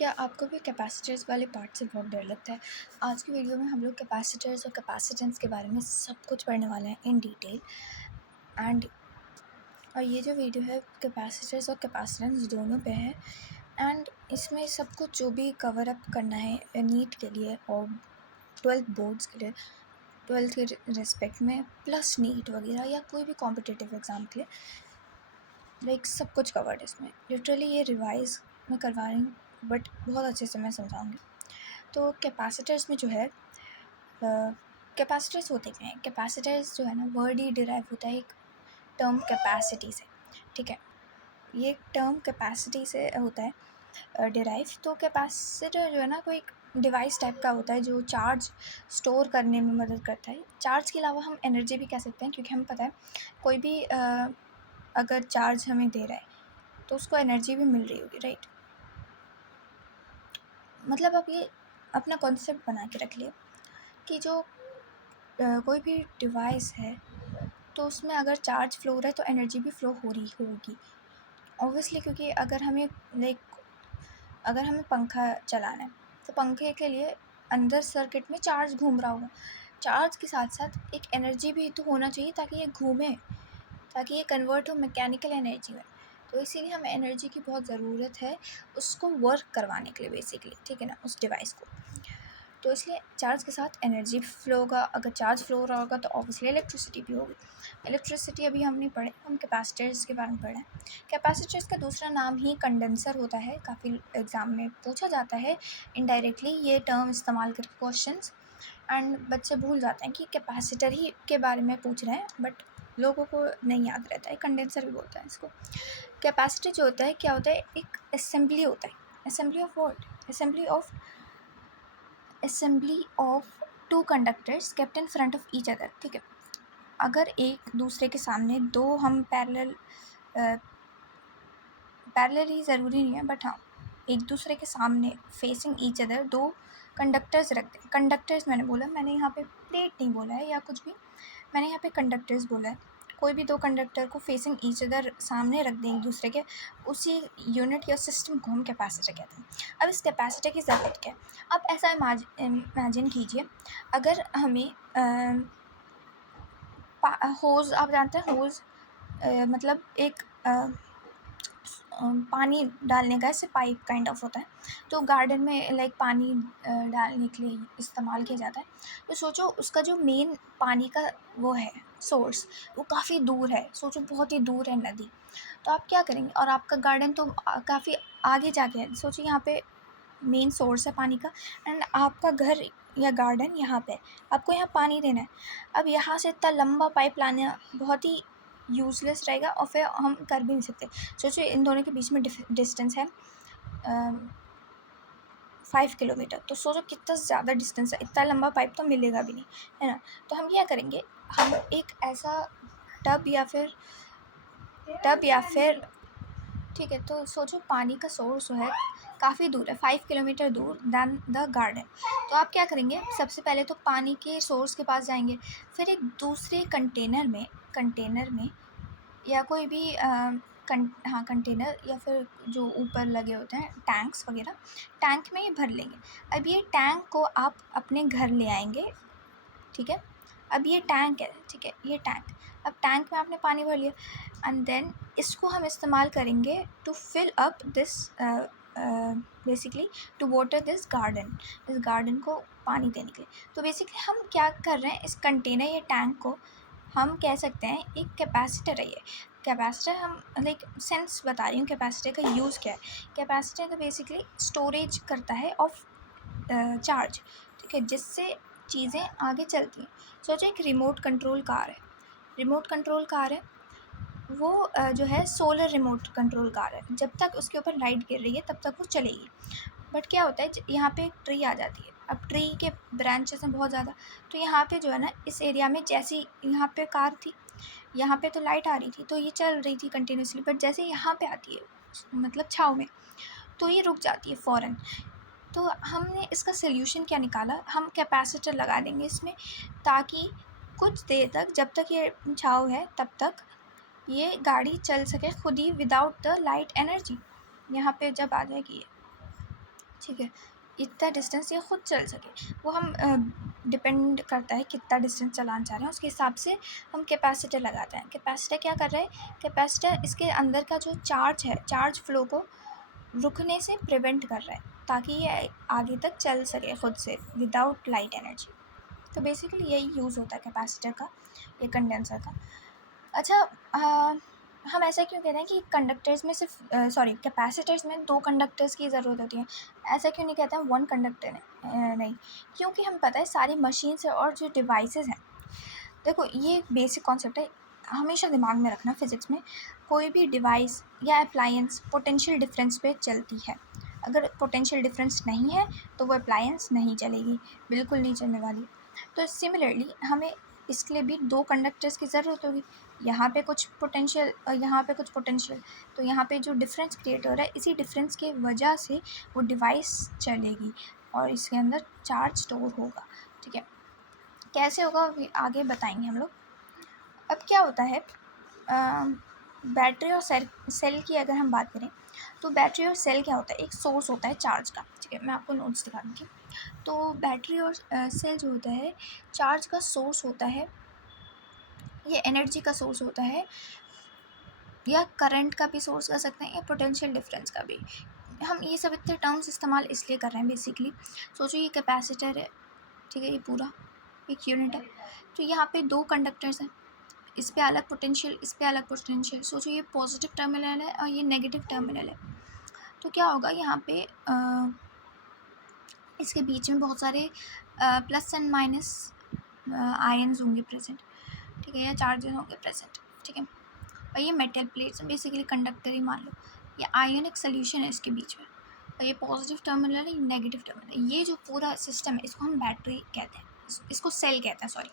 क्या आपको भी कैपेसिटर्स वाले पार्ट से बहुत डर लगता है? आज की वीडियो में हम लोग कैपेसिटर्स और कैपेसिटेंस के बारे में सब कुछ पढ़ने वाले हैं इन डिटेल। एंड और ये जो वीडियो है कैपेसिटर्स और कैपेसिटेंस दोनों पे है। एंड इसमें सब कुछ जो भी कवर अप करना है नीट के लिए और 12th बोर्ड्स के लिए, 12th के रिस्पेक्ट में, प्लस नीट वगैरह या कोई भी कॉम्पिटिटिव एग्ज़ाम के लिए, लाइक सब कुछ कवर्ड इसमें। लिटरली ये रिवाइज मैं करवा रही हूँ बट बहुत अच्छे से मैं समझाऊँगी। तो कैपेसिटर्स में जो है, कैपेसिटर्स होते क्या हैं? कैपेसिटर्स जो है ना, वर्ड ही डिराइव होता है एक टर्म कैपेसिटी से। ठीक है, ये टर्म कैपेसिटी से होता है डिराइव। तो कैपेसिटर जो है ना, कोई एक डिवाइस टाइप का होता है जो चार्ज स्टोर करने में मदद करता है। चार्ज के अलावा हम एनर्जी भी कह सकते हैं, क्योंकि हमें पता है कोई भी अगर चार्ज हमें दे रहा है तो उसको एनर्जी भी मिल रही होगी, राइट? मतलब अब ये अपना कॉन्सेप्ट बना के रख लिए कि जो कोई भी डिवाइस है तो उसमें अगर चार्ज फ्लो हो रहा है तो एनर्जी भी फ्लो हो रही होगी ऑब्वियसली। क्योंकि अगर हमें पंखा चलाना है तो पंखे के लिए अंदर सर्किट में चार्ज घूम रहा होगा। चार्ज के साथ साथ एक एनर्जी भी तो होना चाहिए ताकि ये घूमे, ताकि ये कन्वर्ट हो मैकेनिकल एनर्जी में। तो इसीलिए हमें एनर्जी की बहुत ज़रूरत है उसको वर्क करवाने के लिए बेसिकली, ठीक है ना, उस डिवाइस को। तो इसलिए चार्ज के साथ एनर्जी फ्लो होगा। अगर चार्ज फ्लो हो रहा होगा तो ऑब्वियसली इलेक्ट्रिसिटी भी होगी। इलेक्ट्रिसिटी अभी हम नहीं पढ़े, हम कैपेसिटर्स के बारे में पढ़े। कैपेसिटर्स का दूसरा नाम ही कंडेंसर होता है। काफ़ी एग्ज़ाम में पूछा जाता है इनडायरेक्टली ये टर्म इस्तेमाल करके क्वेश्चंस। एंड बच्चे भूल जाते हैं कि कैपेसिटर ही के बारे में पूछ रहे हैं, बट लोगों को नहीं याद रहता है। कंडेंसर भी बोलते हैं इसको। कैपेसिटर जो होता है, क्या होता है, एक असेंबली होता है। Assembly of what? Assembly of two conductors kept in front of each other. ठीक है, अगर एक दूसरे के सामने दो हम पैरेलल ही ज़रूरी नहीं है, बट हाँ, एक दूसरे के सामने फेसिंग ईच अदर दो कंडक्टर्स रख दें। कंडक्टर्स मैंने बोला, मैंने यहाँ पे प्लेट नहीं बोला है या कुछ भी, मैंने यहाँ पे कंडक्टर्स बोला है। कोई भी दो कंडक्टर को फेसिंग ईच अदर सामने रख दें एक दूसरे के, उसी यूनिट या सिस्टम को हम कैपेसिटर कहते हैं। अब इस कैपेसिटर की ज़रूरत क्या है? अब ऐसा इमेजिन कीजिए, अगर हमें होज़, आप जानते हैं होज़ मतलब एक पानी डालने का ऐसे पाइप काइंड ऑफ होता है। तो गार्डन में लाइक पानी डालने के लिए इस्तेमाल किया जाता है। तो सोचो उसका जो मेन पानी का वो है सोर्स, वो काफ़ी दूर है। सोचो बहुत ही दूर है नदी। तो आप क्या करेंगे? और आपका गार्डन तो काफ़ी आगे जाके है। सोचिए यहाँ पे मेन सोर्स है पानी का एंड आपका घर या गार्डन यहाँ पे, आपको यहाँ पानी देना है। अब यहाँ से इतना लंबा पाइप लाना बहुत ही यूज़लेस रहेगा और फिर हम कर भी नहीं सकते। सोचिए इन दोनों के बीच में डिस्टेंस है 5 किलोमीटर। तो सोचो कितना ज़्यादा डिस्टेंस है, इतना लंबा पाइप तो मिलेगा भी नहीं, है ना? तो हम क्या करेंगे, हम एक ऐसा टब या फिर ठीक है, तो सोचो पानी का सोर्स जो है काफ़ी दूर है, 5 किलोमीटर दूर दैन द गार्डन। तो आप क्या करेंगे, सबसे पहले तो पानी के सोर्स के पास जाएंगे, फिर एक दूसरे कंटेनर में या कोई भी कंटेनर या फिर जो ऊपर लगे होते हैं टैंक्स वगैरह, टैंक में ये भर लेंगे। अब ये टैंक को आप अपने घर ले आएंगे, ठीक है? अब ये टैंक है, ठीक है, ये टैंक, अब टैंक में आपने पानी भर लिया एंड देन इसको हम इस्तेमाल करेंगे to fill up this basically to water this garden, इस गार्डन को पानी देने के लिए। तो बेसिकली हम क्या कर रहे हैं, इस कंटेनर या टैंक को हम कह सकते हैं एक कैपेसिटर है। ये कैपेसिटर हम लाइक सेंस बता रही हूँ, कैपेसिटर का यूज़ क्या है। कैपेसिटर तो बेसिकली स्टोरेज करता है ऑफ चार्ज, ठीक है, जिससे चीज़ें आगे चलती हैं। सोचो एक रिमोट कंट्रोल कार है, वो जो है सोलर रिमोट कंट्रोल कार है। जब तक उसके ऊपर लाइट गिर रही है तब तक वो चलेगी। बट क्या होता है, यहाँ पे एक ट्री आ जाती है। अब ट्री के ब्रांचेस हैं बहुत ज़्यादा, तो यहाँ पे जो है ना, इस एरिया में जैसी यहाँ पे कार थी, यहाँ पे तो लाइट आ रही थी तो ये चल रही थी कंटिन्यूसली, बट जैसे यहाँ पे आती है मतलब छाँव में, तो ये रुक जाती है फ़ौरन। तो हमने इसका सल्यूशन क्या निकाला, हम कैपेसिटर लगा देंगे इसमें, ताकि कुछ देर तक, जब तक ये छाँव है तब तक ये गाड़ी चल सके खुद ही विदाउट द लाइट एनर्जी। यहाँ पे जब आ जाएगी ये, ठीक है, इतना डिस्टेंस ये खुद चल सके, वो हम डिपेंड करता है कितना डिस्टेंस चलाना चाह रहे हैं, उसके हिसाब से हम कैपेसिटर लगाते हैं। कैपेसिटर क्या कर रहा है, कैपेसिटर इसके अंदर का जो चार्ज है, चार्ज फ्लो को रुकने से प्रिवेंट कर रहा है, ताकि ये आगे तक चल सके खुद से विदाउट लाइट एनर्जी। तो बेसिकली यही यूज़ होता है कैपेसिटर का, ये कंडेंसर का। अच्छा, हम ऐसा क्यों कहते हैं कि कंडक्टर्स में सिर्फ कैपेसिटर्स में 2 कंडक्टर्स की ज़रूरत होती है, ऐसा क्यों नहीं कहते हैं 1 कंडक्टर नहीं? क्योंकि हमें पता है सारी मशीन्स और जो डिवाइसेस हैं, देखो ये बेसिक कॉन्सेप्ट है, हमेशा दिमाग में रखना फिज़िक्स में, कोई भी डिवाइस या अप्लायंस पोटेंशियल डिफरेंस पे चलती है। अगर पोटेंशियल डिफरेंस नहीं है तो वो अप्लायंस नहीं चलेगी, बिल्कुल नहीं चलने वाली। तो सिमिलरली हमें इसके लिए भी 2 कंडक्टर्स की ज़रूरत होगी, यहाँ पे कुछ पोटेंशियल और यहाँ पे कुछ पोटेंशियल, तो यहाँ पे जो डिफरेंस क्रिएट हो रहा है, इसी डिफरेंस के वजह से वो डिवाइस चलेगी और इसके अंदर चार्ज स्टोर होगा। ठीक है, कैसे होगा अभी आगे बताएंगे हम लोग। अब क्या होता है, बैटरी और सेल की अगर हम बात करें, तो बैटरी और सेल क्या होता है, एक सोर्स होता है चार्ज का। ठीक है, मैं आपको नोट्स दिखा दूँगी। तो बैटरी और सेल जो होता है, चार्ज का सोर्स होता है, ये एनर्जी का सोर्स होता है, या करंट का भी सोर्स कर सकते हैं, या पोटेंशियल डिफरेंस का भी। हम ये सब इतने टर्म्स इस्तेमाल इसलिए कर रहे हैं बेसिकली। सोचो ये कैपेसिटर है, ठीक है, ये पूरा एक यूनिट है, तो यहाँ पे 2 कंडक्टर्स हैं, इस पे अलग पोटेंशियल, इस पे अलग पोटेंशियल। सोचो ये पॉजिटिव टर्मिनल है और ये नेगेटिव टर्मिनल है, तो क्या होगा यहाँ पे इसके बीच में बहुत सारे प्लस एंड माइनस आयन्स होंगे प्रेजेंट, ठीक है, या चार्जेस होंगे प्रेजेंट। ठीक है, और ये मेटल प्लेट्स बेसिकली कंडक्टर ही मान लो, ये आयनिक सोल्यूशन है इसके बीच में, और ये पॉजिटिव टर्मिनल है, ये नेगेटिव टर्मिनल। ये जो पूरा सिस्टम है इसको हम बैटरी कहते हैं, इसको सेल कहते हैं, सॉरी।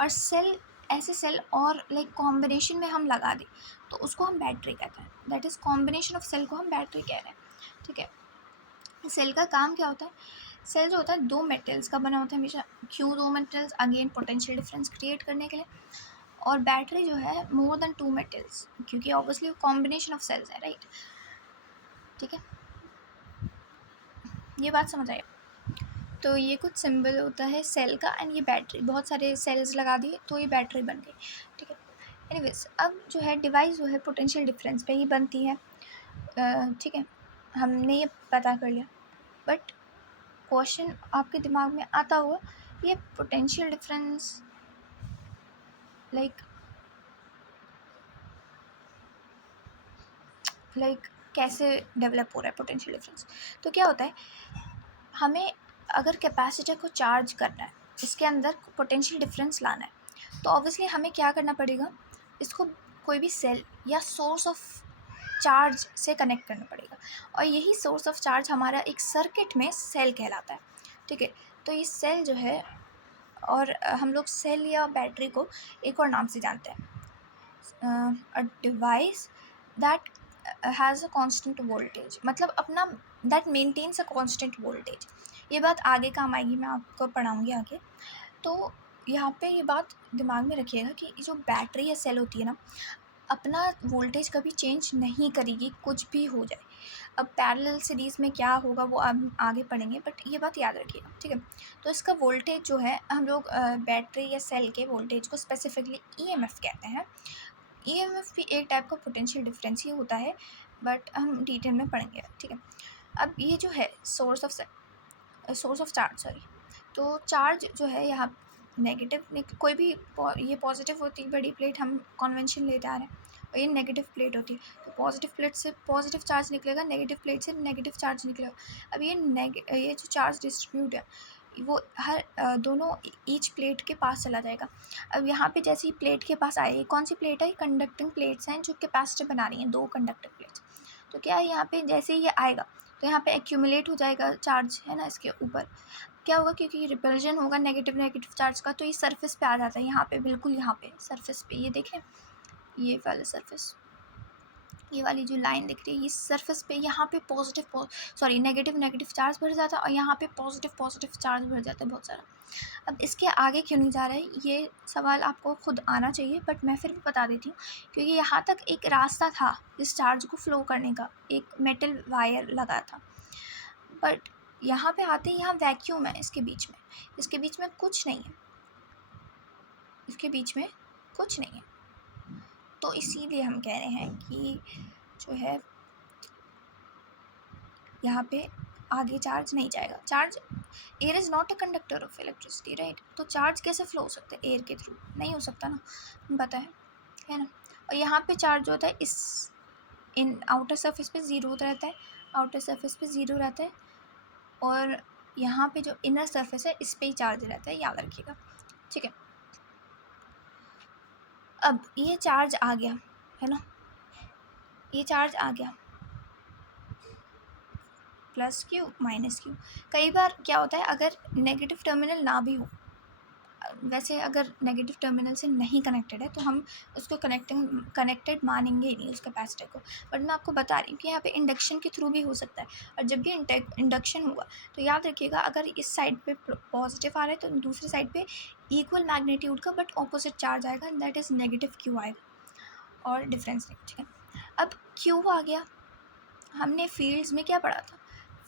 और सेल, ऐसे सेल और लाइक कॉम्बिनेशन में हम लगा दें तो उसको हम बैटरी कहते हैं, that is combination of cell को हम बैटरी कह रहे हैं। ठीक है, सेल का काम क्या होता है, सेल जो होता है 2 मेटल्स का बना होता है हमेशा, क्यों 2 metals, again potential difference create करने के लिए। और बैटरी जो है मोर देन 2 मेटल्स, क्योंकि ऑब्वियसली कॉम्बिनेशन ऑफ सेल्स है, राइट। ठीक है, ये बात समझ आई। तो ये कुछ सिंबल होता है सेल का, एंड ये बैटरी, बहुत सारे सेल्स लगा दिए तो ये बैटरी बन गई। ठीक है, एनीवेज अब जो है डिवाइस जो है पोटेंशियल डिफरेंस पे ही बनती है। ठीक है, हमने ये पता कर लिया, बट क्वेश्चन आपके दिमाग में आता हुआ, ये पोटेंशियल डिफरेंस लाइक कैसे डेवलप हो रहा है पोटेंशियल डिफरेंस। तो क्या होता है, हमें अगर कैपेसिटर को चार्ज करना है, इसके अंदर पोटेंशियल डिफरेंस लाना है, तो ऑब्वियसली हमें क्या करना पड़ेगा, इसको कोई भी सेल या सोर्स ऑफ चार्ज से कनेक्ट करना पड़ेगा, और यही सोर्स ऑफ चार्ज हमारा एक सर्किट में सेल कहलाता है। ठीक है, तो ये सेल जो है, और हम लोग सेल या बैटरी को एक और नाम से जानते हैं, a device that has a constant voltage, मतलब अपना that maintains a constant voltage. ये बात आगे काम आएगी, मैं आपको पढ़ाऊँगी आगे। तो यहाँ पे ये बात दिमाग में रखिएगा कि जो बैटरी या सेल होती है ना, अपना वोल्टेज कभी चेंज नहीं करेगी, कुछ भी हो जाए। अब पैरेलल सीरीज़ में क्या होगा वो हम आगे पढ़ेंगे, बट ये बात याद रखिएगा। ठीक है, तो इसका वोल्टेज जो है, हम लोग बैटरी या सेल के वोल्टेज को स्पेसिफिकली ईएमएफ कहते हैं। ईएमएफ भी एक टाइप का पोटेंशियल डिफरेंस ही होता है, बट हम डिटेल में पढ़ेंगे। ठीक है, अब ये जो है सोर्स ऑफ चार्ज, सॉरी, तो चार्ज जो है यहाँ नेगेटिव, कोई भी ये पॉजिटिव होती है बड़ी प्लेट, हम कन्वेंशन लेते आ रहे हैं, और ये नेगेटिव प्लेट होती है, तो पॉजिटिव प्लेट से पॉजिटिव चार्ज निकलेगा, नेगेटिव प्लेट से नेगेटिव चार्ज निकलेगा। अब ये जो चार्ज डिस्ट्रीब्यूट है, वो हर दोनों ईच प्लेट के पास चला जाएगा। अब यहाँ पे जैसे ही प्लेट के पास आए, कौन सी प्लेट है, कंडक्टिंग प्लेट्स हैं जो कैपेसिटर बना रही हैं, 2 कंडक्टिंग प्लेट्स। तो क्या है, यहाँ पे जैसे ही ये आएगा तो यहाँ पे एक्यूमुलेट हो जाएगा चार्ज, है ना, इसके ऊपर क्या होगा, क्योंकि रिपल्जन होगा नेगेटिव नेगेटिव चार्ज का, तो ये सरफेस पे आ जाता है, यहाँ पे बिल्कुल, यहाँ पे सरफेस पे, ये देखें, ये वाला सरफेस, ये वाली जो लाइन दिख रही है, ये सरफेस पे यहाँ पे नेगेटिव नेगेटिव चार्ज भर जाता है, और यहाँ पे पॉजिटिव चार्ज भर जाता है बहुत सारा। अब इसके आगे क्यों नहीं जा रहा है, ये सवाल आपको खुद आना चाहिए, बट मैं फिर भी बता देती हूँ, क्योंकि यहाँ तक एक रास्ता था इस चार्ज को फ्लो करने का, एक मेटल वायर लगा था, बट यहाँ पे आते ही यहाँ वैक्यूम है इसके बीच में कुछ नहीं है, इसके बीच में कुछ नहीं है। तो इसीलिए हम कह रहे हैं कि जो है यहाँ पे आगे चार्ज नहीं जाएगा। Charge, air is not a conductor of electricity, right. तो चार्ज कैसे फ्लो हो सकता है एयर के थ्रू? नहीं हो सकता ना, पता है ना। और यहाँ पे चार्ज होता है इस इन आउटर सरफेस पे ज़ीरो रहता है, आउटर सरफेस पे ज़ीरो रहता है, और यहाँ पे जो इनर सरफेस है इस पे ही चार्ज रहता है, याद रखिएगा, ठीक है। अब ये चार्ज आ गया है ना, ये चार्ज आ गया, प्लस क्यू माइनस क्यू। कई बार क्या होता है, अगर नेगेटिव टर्मिनल ना भी हो, वैसे अगर नेगेटिव टर्मिनल से नहीं कनेक्टेड है तो हम उसको कनेक्टेड मानेंगे ही नहीं उस कैपेसिटर को। बट मैं आपको बता रही हूँ कि यहाँ पे इंडक्शन के थ्रू भी हो सकता है, और जब भी इंडक्शन होगा तो याद रखिएगा, अगर इस साइड पे पॉजिटिव आ रहा है तो दूसरी साइड पे इक्वल मैग्नीट्यूड का बट ऑपोजिट चार्ज आएगा, दैट इज़ नेगेटिव क्यू आएगा, और डिफरेंस नहीं, ठीक है। अब क्यू आ गया, हमने फील्ड्स में क्या पढ़ा था,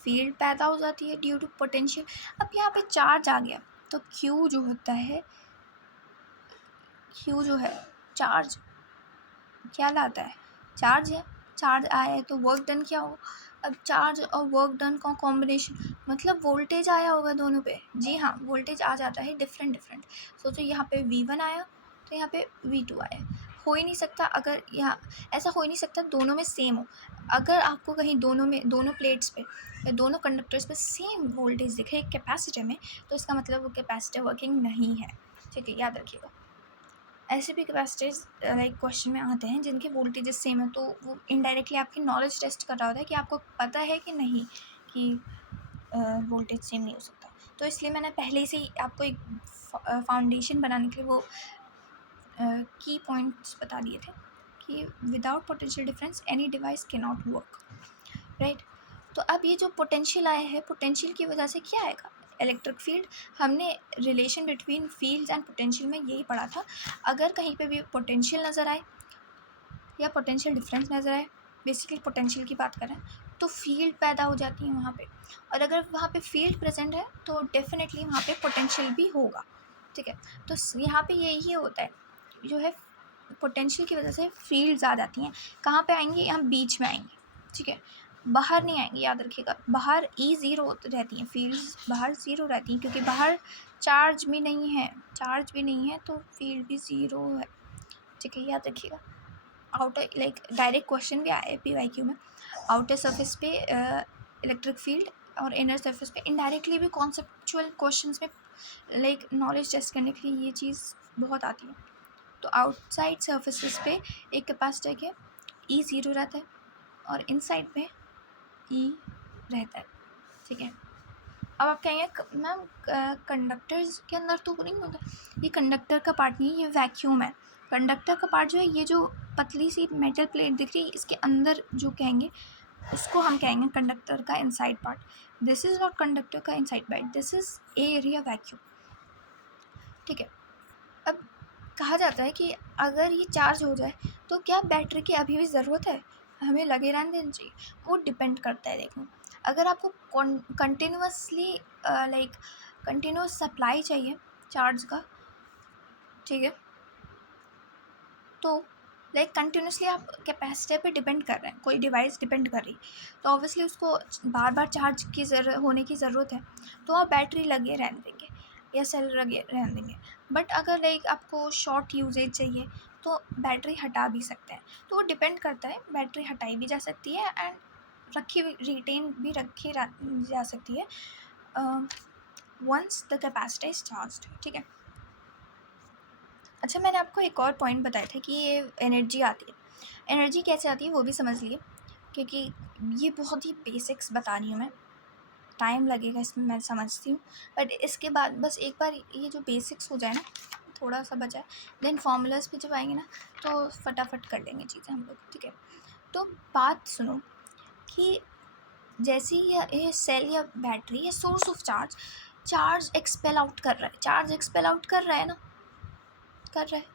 फील्ड पैदा हो जाती है ड्यू टू पोटेंशियल। अब यहाँ पे चार्ज आ गया तो क्यू जो होता है, क्यू जो है चार्ज क्या लाता है, चार्ज है, चार्ज आया है तो वर्क डन क्या हो। अब चार्ज और वर्क डन का कॉम्बिनेशन मतलब वोल्टेज आया होगा दोनों पे, जी हाँ, वोल्टेज आ जाता है डिफरेंट। सोचो यहाँ पे V1 आया तो यहाँ पे V2 आया, हो ही नहीं सकता, अगर यहाँ ऐसा हो ही नहीं सकता दोनों में सेम हो। अगर आपको कहीं दोनों प्लेट्स पे या दोनों कंडक्टर्स पे सेम वोल्टेज दिखे एक कैपेसिटर में, तो इसका मतलब वो कैपेसिटर वर्किंग नहीं है, ठीक है, याद रखिएगा। ऐसे भी कैपेसिटर्स लाइक क्वेश्चन में आते हैं जिनके वोल्टेजेस सेम है, तो वो इनडायरेक्टली आपकी नॉलेज टेस्ट कर रहा होता है कि आपको पता है कि नहीं कि वोल्टेज सेम नहीं हो सकता। तो इसलिए मैंने पहले से ही आपको एक फाउंडेशन बनाने के लिए वो की पॉइंट्स बता दिए थे कि without potential difference any device can not work, right. तो अब ये जो पोटेंशियल आया है, पोटेंशियल की वजह से क्या आएगा, इलेक्ट्रिक फील्ड। हमने relation between fields and potential में यही पढ़ा था, अगर कहीं पे भी पोटेंशियल नज़र आए या पोटेंशियल डिफरेंस नज़र आए, बेसिकली पोटेंशियल की बात करें, तो फील्ड पैदा हो जाती है वहाँ पे, और अगर वहाँ पे फील्ड प्रेजेंट है तो डेफिनेटली वहाँ पे पोटेंशियल भी होगा, ठीक है। तो यहाँ पे यही होता है, जो है पोटेंशियल की वजह से फील्ड्स आ जाती हैं, कहाँ पे आएंगी, यहाँ बीच में आएंगी, ठीक है, बाहर नहीं आएंगी, याद रखिएगा। बाहर ज़ीरो रहती हैं, फील्ड्स बाहर ज़ीरो रहती हैं, क्योंकि बाहर चार्ज भी नहीं है तो फील्ड भी ज़ीरो है, ठीक है, याद रखिएगा। आउटर लाइक डायरेक्ट क्वेश्चन भी आए PYQ में, आउटर सरफेस पे इलेक्ट्रिक फील्ड और इनर सरफेस पे इनडायरेक्टली भी कॉन्सेप्चुअल क्वेश्चंस में लाइक नॉलेज टेस्ट करने के लिए ये चीज़ बहुत आती है। तो आउटसाइड सर्फेसिस पे एक कैपेसिटर के ज़ीरो रहता है और इनसाइड पे ई रहता है, ठीक है। अब आप कहेंगे मैम कंडक्टर्स के अंदर तो नहीं होता, ये कंडक्टर का पार्ट नहीं, ये वैक्यूम है। कंडक्टर का पार्ट जो है, ये जो पतली सी मेटल प्लेट दिख रही है, इसके अंदर जो कहेंगे उसको हम कहेंगे कंडक्टर का inside part. This is not conductor का inside part, this is area vacuum, ठीक है। अब कहा जाता है कि अगर ये चार्ज हो जाए तो क्या बैटरी की अभी भी ज़रूरत है, हमें लगे रहने देना चाहिए, वो डिपेंड करता है। देखो, अगर आपको कंटिन्यूसली लाइक कंटिन्यूस सप्लाई चाहिए चार्ज का, ठीक है, तो लाइक कंटिन्यूसली आप कैपेसिटर पे डिपेंड कर रहे हैं, कोई डिवाइस डिपेंड कर रही, तो ऑब्वियसली उसको बार बार चार्ज की होने की ज़रूरत है, तो आप बैटरी लगे रहने देंगे या सेल लगे रहने देंगे। बट अगर लाइक आपको शॉर्ट यूजेज चाहिए तो बैटरी हटा भी सकते हैं, तो वो डिपेंड करता है, बैटरी हटाई भी जा सकती है एंड रखी रिटेन भी रखी जा सकती है once the capacitor is charged, ठीक है। अच्छा, मैंने आपको एक और पॉइंट बताया था कि ये एनर्जी आती है, एनर्जी कैसे आती है वो भी समझ लिए, क्योंकि ये बहुत ही बेसिक्स बता रही हूँ मैं, टाइम लगेगा इसमें मैं समझती हूँ, बट इसके बाद बस एक बार ये जो बेसिक्स हो जाए ना, थोड़ा सा बचा है, देन फॉर्मूलाज पे जब आएंगे ना तो फटाफट कर लेंगे चीज़ें हम लोग, ठीक है। तो बात सुनो कि जैसे ही ये सेल या बैटरी या source of charge expel out कर रहा है, चार्ज एक्सपेल आउट कर रहा है ना, कर रहा है,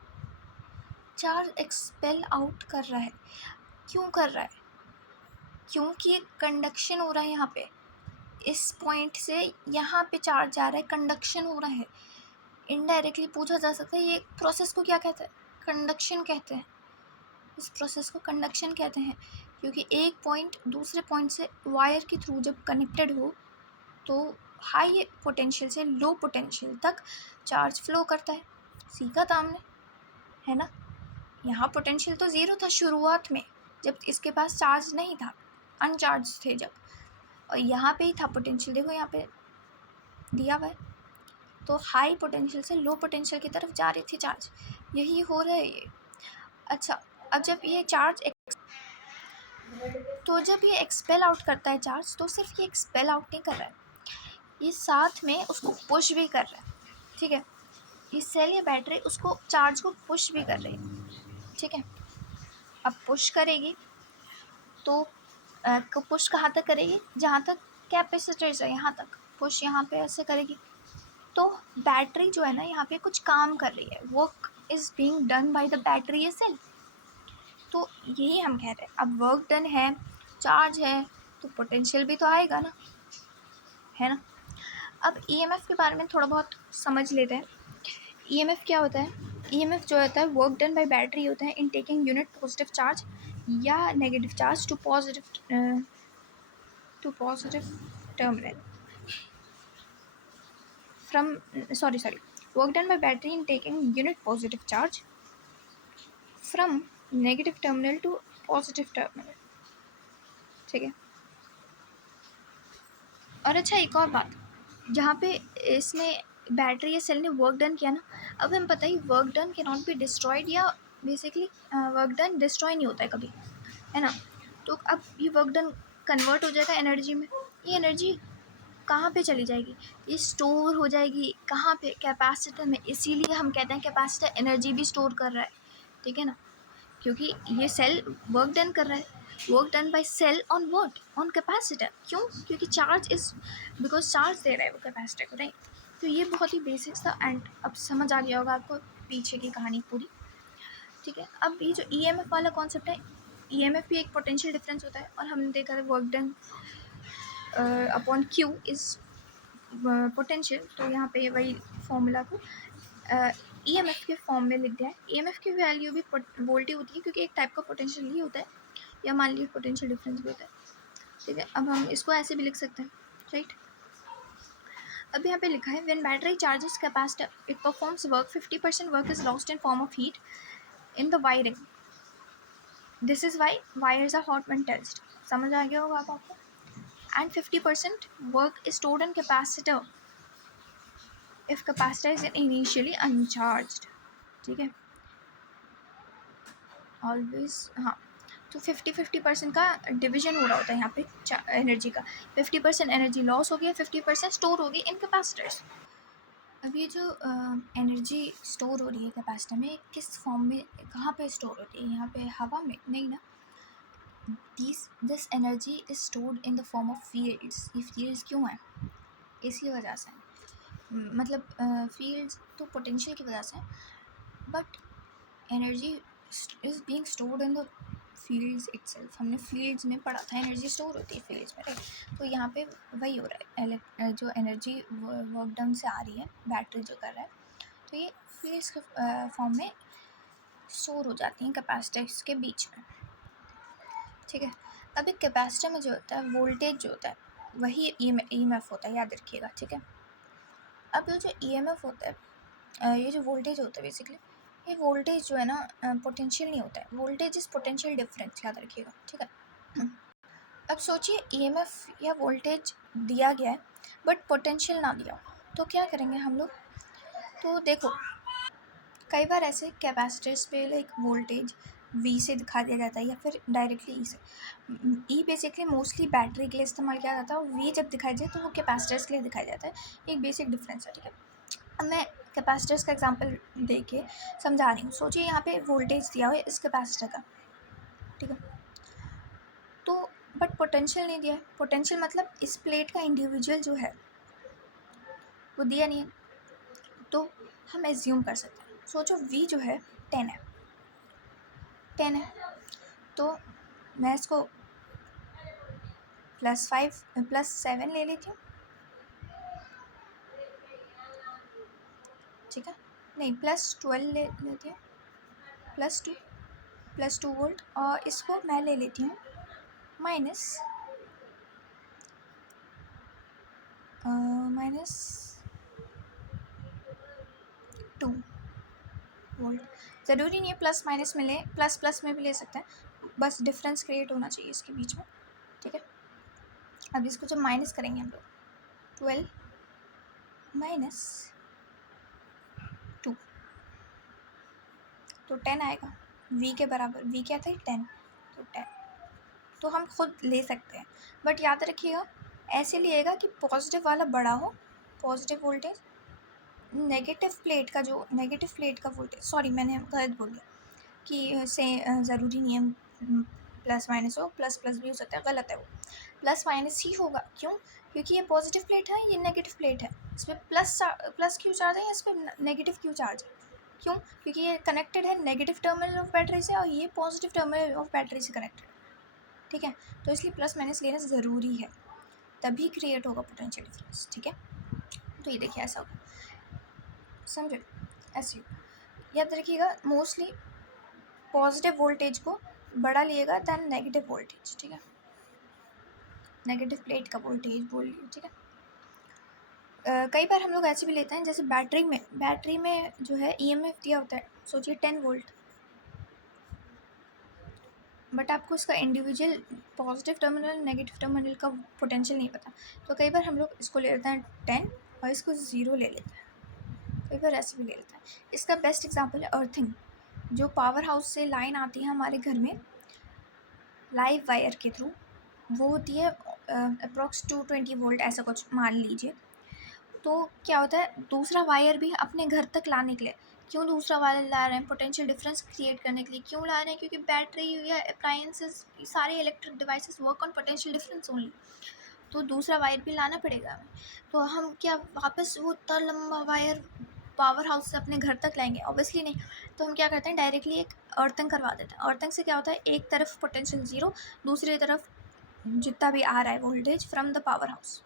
चार्ज एक्सपेल आउट कर रहा है, क्यों कर रहा है, क्योंकि कंडक्शन हो रहा है यहाँ पे, इस पॉइंट से यहाँ पे चार्ज जा रहा है, कंडक्शन हो रहा है। इनडायरेक्टली पूछा जा सकता है ये प्रोसेस को क्या कहते हैं, कंडक्शन कहते हैं। इस प्रोसेस को कंडक्शन कहते हैं क्योंकि एक पॉइंट दूसरे पॉइंट से वायर के थ्रू जब कनेक्टेड हो तो हाई पोटेंशियल से लो पोटेंशियल तक चार्ज फ्लो करता है। सीखा था हमने, है ना। यहाँ पोटेंशियल तो ज़ीरो था शुरुआत में, जब इसके पास चार्ज नहीं था, अनचार्ज थे जब, और यहाँ पे ही था पोटेंशियल, देखो यहाँ पे दिया हुआ है। तो हाई पोटेंशियल से लो पोटेंशियल की तरफ जा रही थी चार्ज, यही हो रहा है ये। अच्छा, अब जब ये चार्ज तो जब ये एक्सपेल आउट करता है चार्ज, तो सिर्फ ये एक्सपेल आउट नहीं कर रहा है, ये साथ में उसको पुश भी कर रहा है, ठीक है। ये सेल या बैटरी उसको चार्ज को पुश भी कर रही है, ठीक है। अब पुश करेगी तो पुश कहाँ तक करेगी, जहाँ तक कैपेसिटर्स है यहाँ तक पुश, यहाँ पे ऐसे करेगी। तो बैटरी जो है ना यहाँ पे कुछ काम कर रही है, work is being done by the battery a cell. तो यही हम कह रहे हैं, अब वर्क डन है, चार्ज है, तो पोटेंशियल भी तो आएगा ना, है ना। अब ईएमएफ के बारे में थोड़ा बहुत समझ लेते हैं। ईएमएफ क्या होता है, ईएमएफ जो होता है वर्क डन बाय बैटरी होता है in taking unit positive charge या negative charge to positive terminal from work done by battery in taking unit positive charge from negative terminal to positive terminal, ठीक है। और अच्छा एक और बात, जहाँ पे इसने बैटरी या सेल ने वर्क डन किया ना, अब हम पता ही work done can not be destroyed, या बेसिकली वर्क डन डिस्ट्रॉय नहीं होता है कभी, है ना। तो अब ये वर्क डन कन्वर्ट हो जाएगा एनर्जी में, ये एनर्जी कहाँ पे चली जाएगी, ये स्टोर हो जाएगी कहाँ पे, कैपेसिटर में। इसीलिए हम कहते हैं कैपेसिटर एनर्जी भी स्टोर कर रहा है, ठीक है ना, क्योंकि ये सेल वर्क डन कर रहा है, work done by cell on what, on capacitor. क्यों, क्योंकि चार्ज इज बिकॉज चार्ज दे रहा है वो कैपेसिटर को, राइट। तो ये बहुत ही बेसिक्स था, एंड अब समझ आ गया होगा आपको पीछे की कहानी पूरी, ठीक है। अब ये जो ईएमएफ वाला कॉन्सेप्ट है, ईएमएफ भी एक पोटेंशियल डिफरेंस होता है, और हमने देखा था work done upon Q is potential. तो यहाँ पे वही फॉर्मूला को ईएमएफ के फॉर्म में लिख दिया है। ईएमएफ की वैल्यू भी वोल्ट ही होती है, क्योंकि एक टाइप का पोटेंशियल ही होता है, या मान लीजिए पोटेंशियल डिफरेंस भी होता है, ठीक है। अब हम इसको ऐसे भी लिख सकते हैं, राइट। अब यहाँ पे लिखा है when battery charges capacitor it performs work, 50% work is lost in form of heat in the wiring, this is why wires are hot when touched, समझ आ गया होगा आपको। And 50% work is stored in capacitor if capacitor is initially uncharged, ठीक है। Always, हाँ, तो 50% का डिवीजन हो रहा होता है यहाँ पे एनर्जी का, 50% एनर्जी लॉस हो गया, 50% स्टोर हो गई इन कैपेसिटर्स। अब ये जो एनर्जी स्टोर हो रही है कैपेसिटर में, किस फॉर्म में, कहाँ पे स्टोर होती है, यहाँ पे हवा में नहीं ना, this energy is stored in the form of fields. ये फील्ड्स क्यों है, इसी वजह से, मतलब फील्ड्स तो पोटेंशियल की वजह से, but energy is being stored in the fields itself. हमने फील्ड्स में पढ़ा था एनर्जी स्टोर होती है फील्ड्स में, राइट। तो यहाँ पे वही हो रहा है, जो एनर्जी वर्क डाउन से आ रही है, बैटरी जो कर रहा है, तो ये फील्ड्स के फॉर्म में स्टोर हो जाती हैं कैपेसिटर्स के बीच में, ठीक है। अब एक कैपेसिटर में जो होता है वोल्टेज जो होता है वही ईएमएफ होता है, याद रखिएगा, ठीक है। अब ये जो ईएमएफ होता है, ये जो वोल्टेज होता है बेसिकली, ये वोल्टेज जो है ना पोटेंशियल नहीं होता है, वोल्टेज इज पोटेंशियल डिफरेंस, याद रखिएगा, ठीक है। अब सोचिए ईएमएफ या वोल्टेज दिया गया है बट पोटेंशियल ना दिया हो, तो क्या करेंगे हम लोग। तो देखो कई बार ऐसे कैपेसिटर्स पे लाइक वोल्टेज वी से दिखा दिया जाता है, या फिर डायरेक्टली ई से। ई बेसिकली मोस्टली बैटरी के लिए इस्तेमाल किया जाता है, और वी जब दिखाई जाए तो वो कैपेसिटर्स के लिए दिखाया जाता है, एक बेसिक डिफरेंस है, ठीक है। अब मैं कैपेसिटर्स का एग्जांपल दे के समझा रही हूँ। सोचिए यहाँ पे वोल्टेज दिया हुआ है इस कैपेसिटर का, ठीक है। तो बट पोटेंशियल नहीं दिया है, पोटेंशियल मतलब इस प्लेट का इंडिविजुअल जो है वो दिया नहीं है, तो हम एज्यूम कर सकते हैं। सोचो वी जो है 10 है, 10 है, तो मैं इसको +7 ले लेती हूँ, ठीक है, नहीं +12 ले लेती हूँ, +2 वोल्ट, और इसको मैं ले लेती हूँ माइनस -2 वोल्ट। ज़रूरी नहीं है प्लस माइनस में लें, प्लस प्लस में भी ले सकते हैं, बस डिफरेंस क्रिएट होना चाहिए इसके बीच में, ठीक है। अब इसको जब माइनस करेंगे हम लोग, 12 माइनस 2 तो 10 आएगा, v के बराबर, v क्या था 10, तो 10 तो हम खुद ले सकते हैं, बट याद रखिएगा ऐसे लिएगा कि पॉजिटिव वाला बड़ा हो, पॉजिटिव वोल्टेज, नेगेटिव प्लेट का वोल्टेज, सॉरी मैंने गलत बोल दिया कि से ज़रूरी नहीं है प्लस माइनस हो, प्लस प्लस भी हो सकता है, गलत है वो, प्लस माइनस ही होगा, क्यों, क्योंकि ये पॉजिटिव प्लेट है, ये नेगेटिव प्लेट है, इस पर प्लस क्यू चार्ज है या इस पर नेगेटिव क्यू चार्ज है, क्यों, क्योंकि ये कनेक्टेड है नेगेटिव टर्मिनल ऑफ बैटरी से और ये पॉजिटिव टर्मिनल ऑफ बैटरी से कनेक्टेड, ठीक है, तो इसलिए प्लस माइनस लेना ज़रूरी है, तभी क्रिएट होगा पोटेंशियल डिफरेंस, ठीक है। तो ये देखिए ऐसा होगा, समझे, ऐसे याद रखिएगा, मोस्टली पॉजिटिव वोल्टेज को बड़ा लिएगा दैन नेगेटिव वोल्टेज, ठीक है, नेगेटिव प्लेट का वोल्टेज बोल लीजिए, ठीक है। कई बार हम लोग ऐसे भी लेते हैं, जैसे बैटरी में जो है ईएमएफ दिया होता है, सोचिए 10 वोल्ट, बट आपको इसका individual positive terminal negative terminal का पोटेंशियल नहीं पता, तो कई बार हम लोग इसको ले लेते हैं 10 और इसको 0 ले लेते हैं, कई बार ऐसे भी ले लेते हैं। इसका बेस्ट एग्जांपल है अर्थिंग, जो पावर हाउस से लाइन आती है हमारे घर में लाइव वायर के थ्रू, वो होती है अप्रॉक्स 220 वोल्ट ऐसा कुछ मान लीजिए, तो क्या होता है दूसरा वायर भी अपने घर तक लाने के लिए, क्यों दूसरा वायर ला रहे हैं, पोटेंशियल डिफरेंस क्रिएट करने के लिए क्यों ला रहे हैं, क्योंकि बैटरी या अप्लायंसेस सारे electric devices work on potential difference only, तो दूसरा वायर भी लाना पड़ेगा हमें, तो हम क्या वापस वो इतना लंबा वायर पावर हाउस से अपने घर तक लाएंगे, ऑब्वियसली नहीं, तो हम क्या करते हैं डायरेक्टली एक अर्थिंग करवा देते हैं। अर्थिंग से क्या होता है, एक तरफ पोटेंशियल 0, दूसरी तरफ जितना भी आ रहा है voltage from the power house,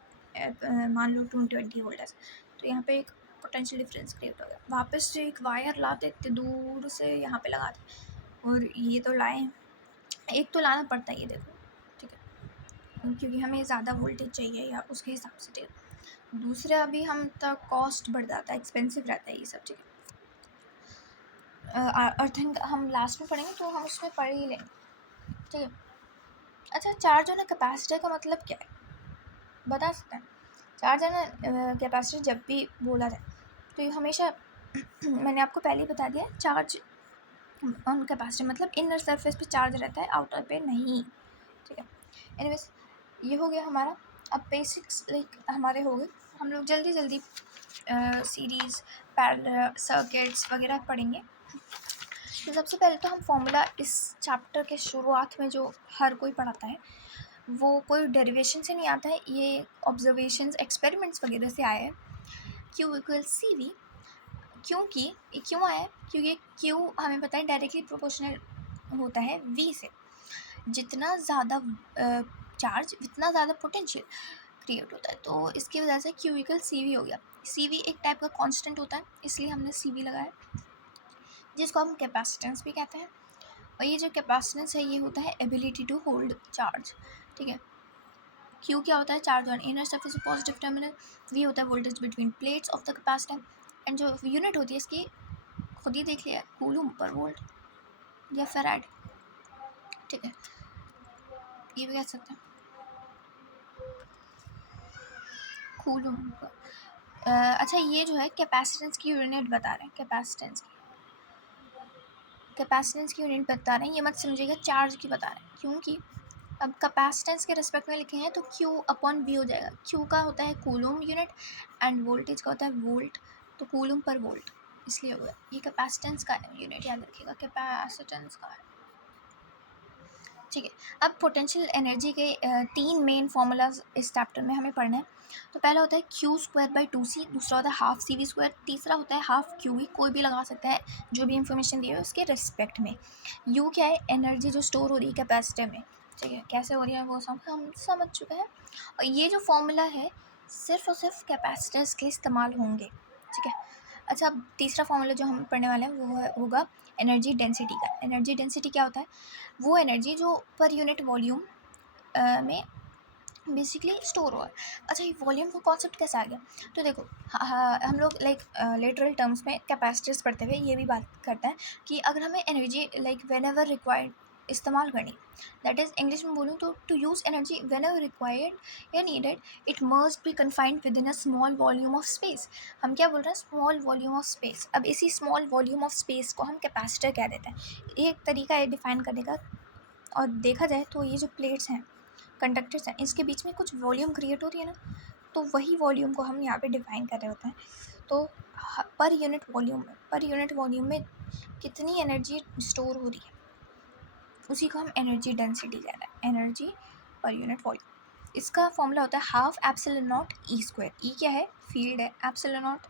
मान लो 220 वोल्ट है, तो यहाँ पे एक पोटेंशियल डिफरेंस क्रिएट हो गया, वापस से एक वायर लाते इतने दूर से यहाँ पे लगा दे, और ये तो लाए, एक तो लाना पड़ता है ये देखो, ठीक है, क्योंकि हमें ज़्यादा वोल्टेज चाहिए या उसके हिसाब से, ठीक है, दूसरा अभी हम तक कॉस्ट बढ़ जाता है, एक्सपेंसिव रहता है ये सब, ठीक है। अर्थिंग हम लास्ट में पढ़ेंगे तो हम उसमें पढ़ ही लेंगे, ठीक है। अच्छा, चार्ज होना कैपेसिटर का मतलब क्या है, बता सकते हैं, चार्ज होना कैपेसिटर जब भी बोला जाए तो ये हमेशा मैंने आपको पहले ही बता दिया, चार्ज ऑन कैपेसिटर मतलब इनर सरफेस पे चार्ज रहता है, आउटर पे नहीं, ठीक है। एनीवेज ये हो गया हमारा, अब बेसिक्स लाइक हमारे हो गए, हम लोग जल्दी जल्दी सीरीज़ पैरेलल सर्किट्स वगैरह पढ़ेंगे। तो सबसे पहले तो हम फॉर्मूला इस चैप्टर के शुरुआत में जो हर कोई पढ़ाता है वो कोई डेरिवेशन से नहीं आता है, ये ऑब्जर्वेशंस एक्सपेरिमेंट्स वगैरह से आया है, Q इक्वल सी वी, क्योंकि क्यों आया है, क्योंकि Q हमें पता है डायरेक्टली प्रोपोर्शनल होता है V से, जितना ज़्यादा चार्ज उतना ज़्यादा पोटेंशियल क्रिएट होता है, तो इसकी वजह से Q इक्वल सी वी हो गया। सी वी एक टाइप का कांस्टेंट होता है, इसलिए हमने सी वी लगाया, जिसको हम कैपेसिटेंस भी कहते हैं, और ये जो कैपेसिटेंस है ये होता है एबिलिटी टू होल्ड चार्ज, ठीक है। Q क्या होता है, charge on inner surface positive terminal, V होता है voltage between plates of the capacitor, and जो यूनिट होती है इसकी खुद ही देख लिया, कूलम पर वोल्ट या फैराड, ठीक है, ये भी कह सकते हैं कूलम पर। अच्छा, ये जो है कैपेसिटेंस की यूनिट बता रहे हैं, कैपेसिटेंस की यूनिट बता रहे हैं, ये मत समझिएगा चार्ज की बता रहे हैं, क्योंकि अब कैपेसिटेंस के रिस्पेक्ट में लिखे हैं तो Q अपॉन V हो जाएगा, Q का होता है कूलम यूनिट एंड वोल्टेज का होता है वोल्ट, तो कूलम पर वोल्ट इसलिए होगा, ये कैपेसिटेंस का यूनिट याद रखिएगा, कैपेसिटेंस का है, ठीक है। अब पोटेंशियल एनर्जी के 3 मेन फार्मूलाज इस चैप्टर में हमें पढ़ना है। तो पहला होता है Q²/2C, दूसरा होता है हाफ CV², तीसरा होता है हाफ QE, कोई भी लगा सकता है जो भी इंफॉर्मेशन दी है उसके रिस्पेक्ट में। U क्या है, एनर्जी जो स्टोर हो रही है कैपेसिटर में, ठीक है, कैसे हो रही है वो सब हम समझ चुके हैं। और ये जो फॉर्मूला है सिर्फ और सिर्फ कैपेसिटर्स के इस्तेमाल होंगे, ठीक है। अच्छा, अब तीसरा फॉर्मूला जो हम पढ़ने वाले हैं वो होगा एनर्जी डेंसिटी का। एनर्जी डेंसिटी क्या होता है? वो एनर्जी जो पर यूनिट वॉल्यूम में बेसिकली स्टोर हुआ है। अच्छा, ये वॉल्यूम का कॉन्सेप्ट कैसे आ गया? तो देखो, हम लोग लाइक लिटरल टर्म्स में कैपेसिटर्स पढ़ते हुए ये भी बात करते हैं कि अगर हमें energy like whenever required इस्तेमाल करनी, दैट इज़ इंग्लिश में बोलूँ तो to use energy whenever required या needed, it must be confined within a small volume of space. हम क्या बोल रहे हैं? Small volume of space. अब इसी स्मॉल वॉल्यूम ऑफ स्पेस को हम कैपेसिटर कह देते हैं। ये एक तरीका है डिफाइन करने का। और देखा जाए तो ये जो प्लेट्स हैं, कंडक्टर्स हैं, इसके बीच में कुछ वॉल्यूम क्रिएट हो रही है ना, तो वही वॉल्यूम को हम यहाँ पे डिफाइन कर रहे होते हैं। तो पर यूनिट वॉल्यूम में कितनी एनर्जी स्टोर हो रही है, उसी को हम एनर्जी डेंसिटी कह रहे हैं, एनर्जी पर यूनिट वॉल्यूम। इसका फॉर्मूला होता है half epsilon naught E square. E क्या है? फील्ड है। एप्सिलॉन नॉट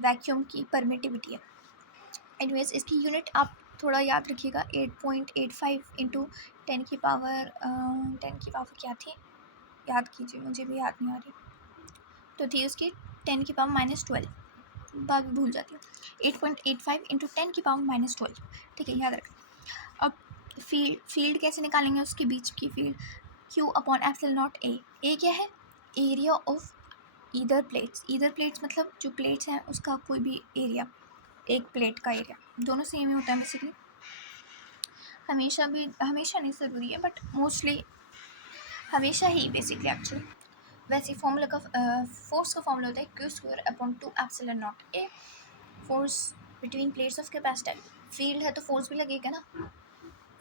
वैक्यूम की परमिटिविटी है। एनीवेज, इसकी यूनिट आप थोड़ा याद रखिएगा, 8.85 इंटू 10 की पावर क्या थी, याद कीजिए, मुझे भी याद नहीं आ रही। तो थी उसकी 10 की पावर -12, बात भूल जाती हूँ। 8.85 इंटू 10 की पावर -12, ठीक है, याद रखें। अब फील्ड कैसे निकालेंगे? उसके बीच की field Q upon epsilon naught A. A क्या है? एरिया ऑफ ईदर प्लेट्स मतलब जो प्लेट्स हैं उसका कोई भी एरिया, एक प्लेट का एरिया, दोनों सेम ही होता है बेसिकली। हमेशा नहीं ज़रूरी है, बट मोस्टली हमेशा ही बेसिकली एक्चुअली। वैसे फॉर्मूला का फोर्स का फॉर्मूला होता है Q² upon 2 epsilon naught A. Force between plates of capacitor. Field है तो फोर्स भी लगेगा ना।